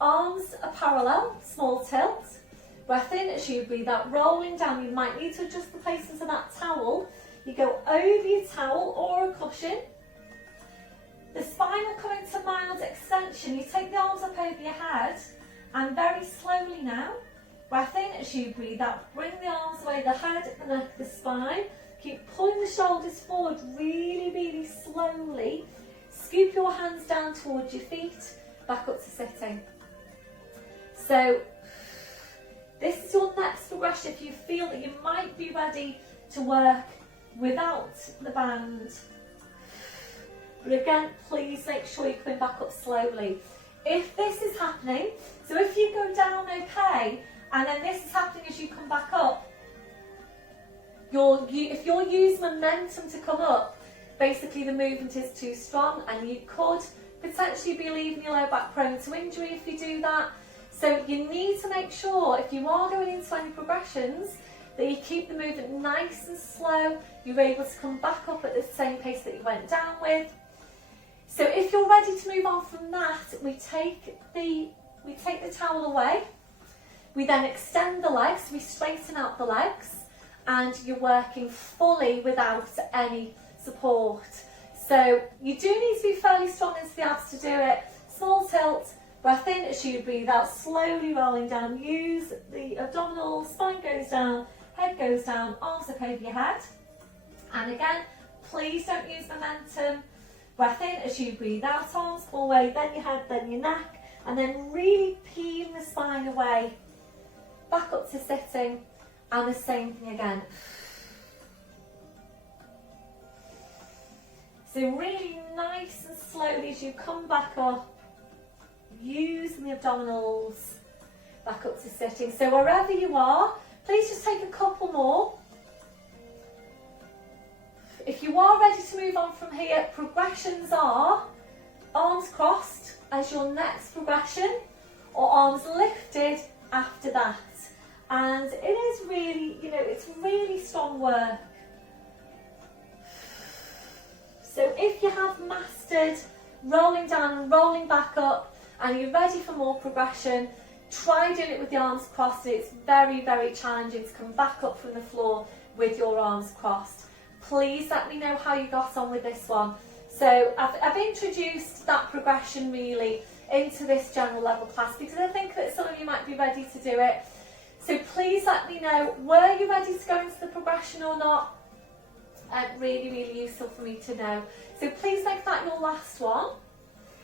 Arms are parallel, small tilt. Breath in as you breathe out, rolling down. You might need to adjust the placement of that towel. You go over your towel or a cushion. The spine will come into mild extension. You take the arms up over your head and very slowly now, breath in as you breathe out. Bring the arms away, the head, the neck, the spine. Keep pulling the shoulders forward really, really slowly. Scoop your hands down towards your feet, back up to sitting. So this is your next progression if you feel that you might be ready to work without the band. But again, please make sure you're coming back up slowly. If this is happening, so if you go down okay, and then this is happening as you come back up, if you're using momentum to come up, basically the movement is too strong and you could potentially be leaving your lower back prone to injury if you do that. So you need to make sure, if you are going into any progressions, that you keep the movement nice and slow. You're able to come back up at the same pace that you went down with. So if you're ready to move on from that, we take the towel away. We then extend the legs, we straighten out the legs, and you're working fully without any support. So you do need to be fairly strong into the abs to do it. Small tilt, breath in as you breathe out, slowly rolling down. Use the abdominal, spine goes down, head goes down, arms up over your head. And again, please don't use momentum. Breath in as you breathe out, arms pull away, then your head, then your neck, and then really peeling the spine away. Back up to sitting, and the same thing again. So really nice and slowly as you come back up, using the abdominals, back up to sitting. So wherever you are, please just take a couple more. If you are ready to move on from here, progressions are arms crossed as your next progression, or arms lifted after that. And it is really, it's really strong work. So if you have mastered rolling down and rolling back up and you're ready for more progression, try doing it with the arms crossed. It's very, very challenging to come back up from the floor with your arms crossed. Please let me know how you got on with this one. So I've introduced that progression really into this general level class because I think that some of you might be ready to do it. So please let me know, were you ready to go into the progression or not? Really, really useful for me to know. So please make that your last one.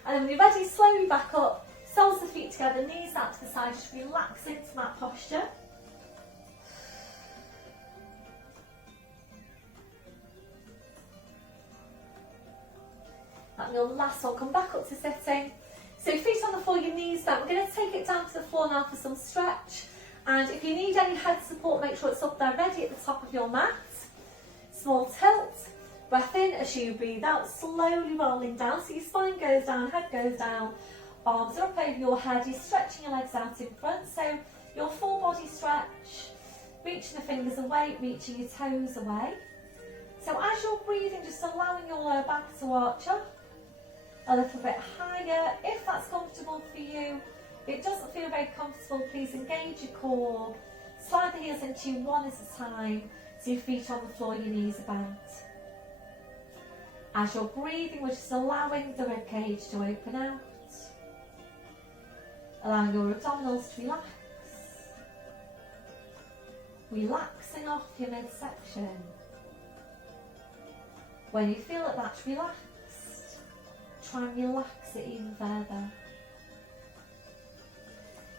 And then when you're ready, slowly back up, soles of the feet together, knees out to the side, just relax into that posture. And your last one, come back up to sitting. So feet on the floor, your knees down. We're going to take it down to the floor now for some stretch. And if you need any head support, make sure it's up there ready at the top of your mat. Small tilt, breath in as you breathe out, slowly rolling down. So your spine goes down, head goes down, arms are up over your head. You're stretching your legs out in front. So your full body stretch, reaching the fingers away, reaching your toes away. So as you're breathing, just allowing your lower back to arch up a little bit higher, if that's comfortable for you. If it doesn't feel very comfortable, please engage your core. Slide the heels into you one at a time, so your feet on the floor, your knees are bent. As you're breathing, we're just allowing the rib cage to open out. Allowing your abdominals to relax. Relaxing off your midsection. When you feel that that's relaxed, try and relax it even further.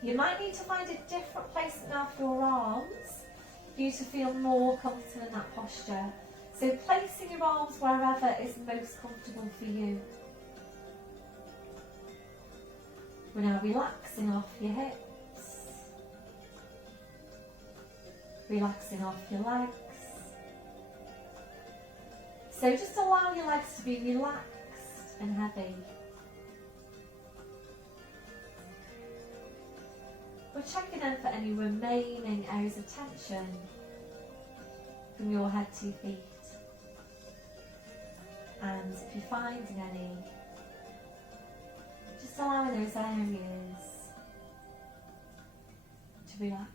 You might need to find a different placement now for your arms for you to feel more comfortable in that posture. So placing your arms wherever is most comfortable for you. We're now relaxing off your hips, relaxing off your legs. So just allow your legs to be relaxed and heavy. We're checking in for any remaining areas of tension from your head to your feet. And if you're finding any, just allowing those areas to relax.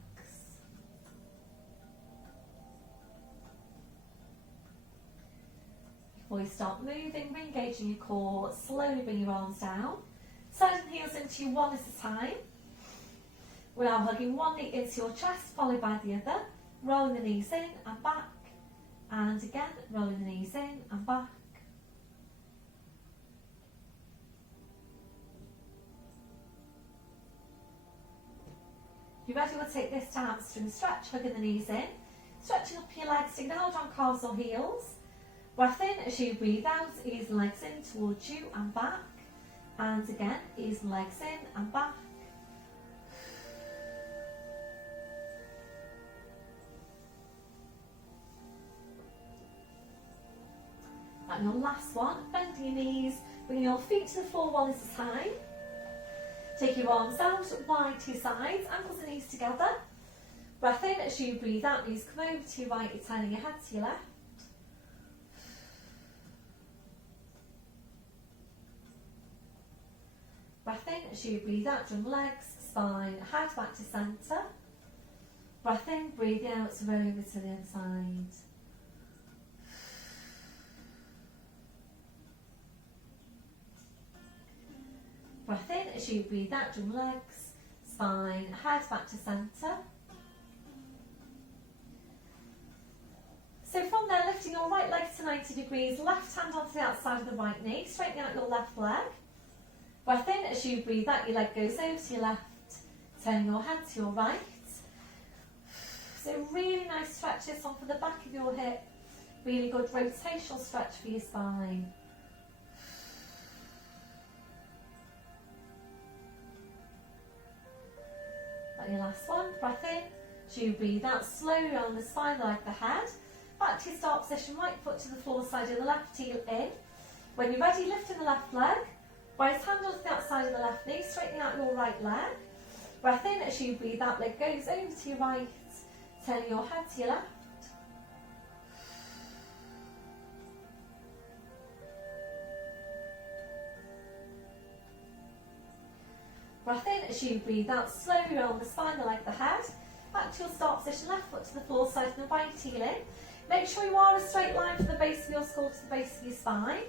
Before you start moving, re-engaging your core, slowly bring your arms down. Slide and heels into you one at a time. We're now hugging one knee into your chest, followed by the other. Rolling the knees in and back. And again, rolling the knees in and back. If you're ready, we'll take this to hamstring stretch, hugging the knees in. Stretching up your legs, so you can hold on calves or heels. Breath in as you breathe out, ease the legs in towards you and back. And again, ease the legs in and back. And your last one, bending your knees, bringing your feet to the floor one at a time. Take your arms out, wide to your sides, ankles and knees together. Breath in as you breathe out, knees come over to your right, you're turning your head to your left. Breath in as you breathe out, jump legs, spine, head back to centre. Breath in, breathe out, roll over to the other side. Breath in as you breathe out, jump legs, spine, head back to centre. So from there, lifting your right leg to 90 degrees, left hand onto the outside of the right knee, straightening out your left leg. Breath in as you breathe out, your leg goes over to your left, turning your head to your right. So really nice stretch this one for the back of your hip. Really good rotational stretch for your spine. And your last one, breath in, as you breathe out, slowly on the spine like the head. Back to your start position, right foot to the floor side of the left heel in. When you're ready, lifting the left leg. Right hand onto the outside of the left knee, straightening out your right leg. Breath in as you breathe out, leg goes over to your right, turning your head to your left. Breath in as you breathe out, slowly roll the spine like the head. Back to your start position, left foot to the floor side and the right heel in. Make sure you are a straight line from the base of your skull to the base of your spine.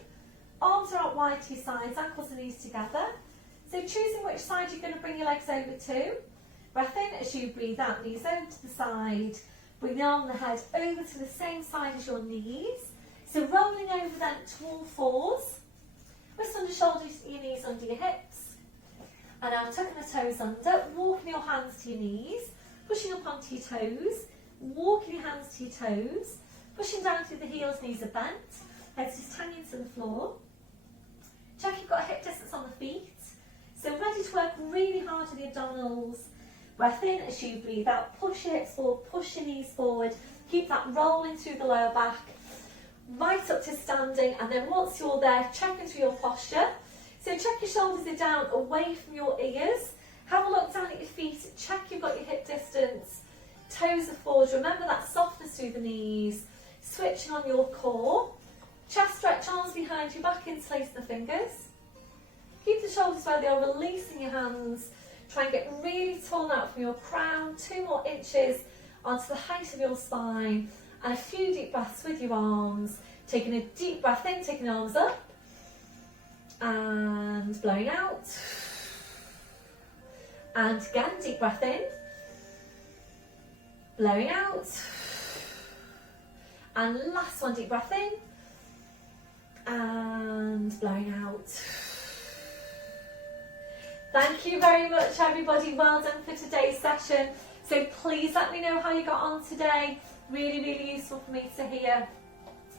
Arms are out wide to your sides, ankles and knees together. So choosing which side you're going to bring your legs over to. Breath in as you breathe out, knees over to the side. Bring the arm and the head over to the same side as your knees. So rolling over then to all fours. Wrists under shoulders, your knees under your hips. And now tucking the toes under, walking your hands to your knees, pushing up onto your toes, walking your hands to your toes, pushing down through the heels, knees are bent, heads just hanging to the floor. Check you've got a hip distance on the feet. So ready to work really hard with the abdominals. Breath in as you breathe out, push your hips forward, push your knees forward, keep that rolling through the lower back, right up to standing, and then once you're there, check into your posture. So check your shoulders are down away from your ears. Have a look down at your feet, check you've got your hip distance, toes are forward, remember that softness through the knees, switching on your core. Chest stretch, arms behind you, back interlacing the fingers. Keep the shoulders where they are, releasing your hands. Try and get really tall out from your crown, 2 more inches onto the height of your spine. And a few deep breaths with your arms. Taking a deep breath in, taking the arms up. And blowing out. And again, deep breath in. Blowing out. And last one, deep breath in. And blowing out. Thank you very much everybody, well done for today's session. So please let me know how you got on today. Really, really useful for me to hear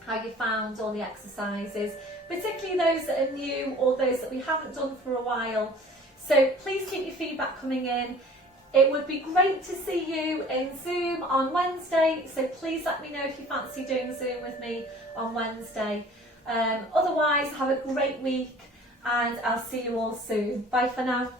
how you found all the exercises, particularly those that are new or those that we haven't done for a while. So please keep your feedback coming in. It would be great to see you in Zoom on Wednesday, so please let me know if you fancy doing Zoom with me on Wednesday. Otherwise, have a great week and I'll see you all soon. Bye for now.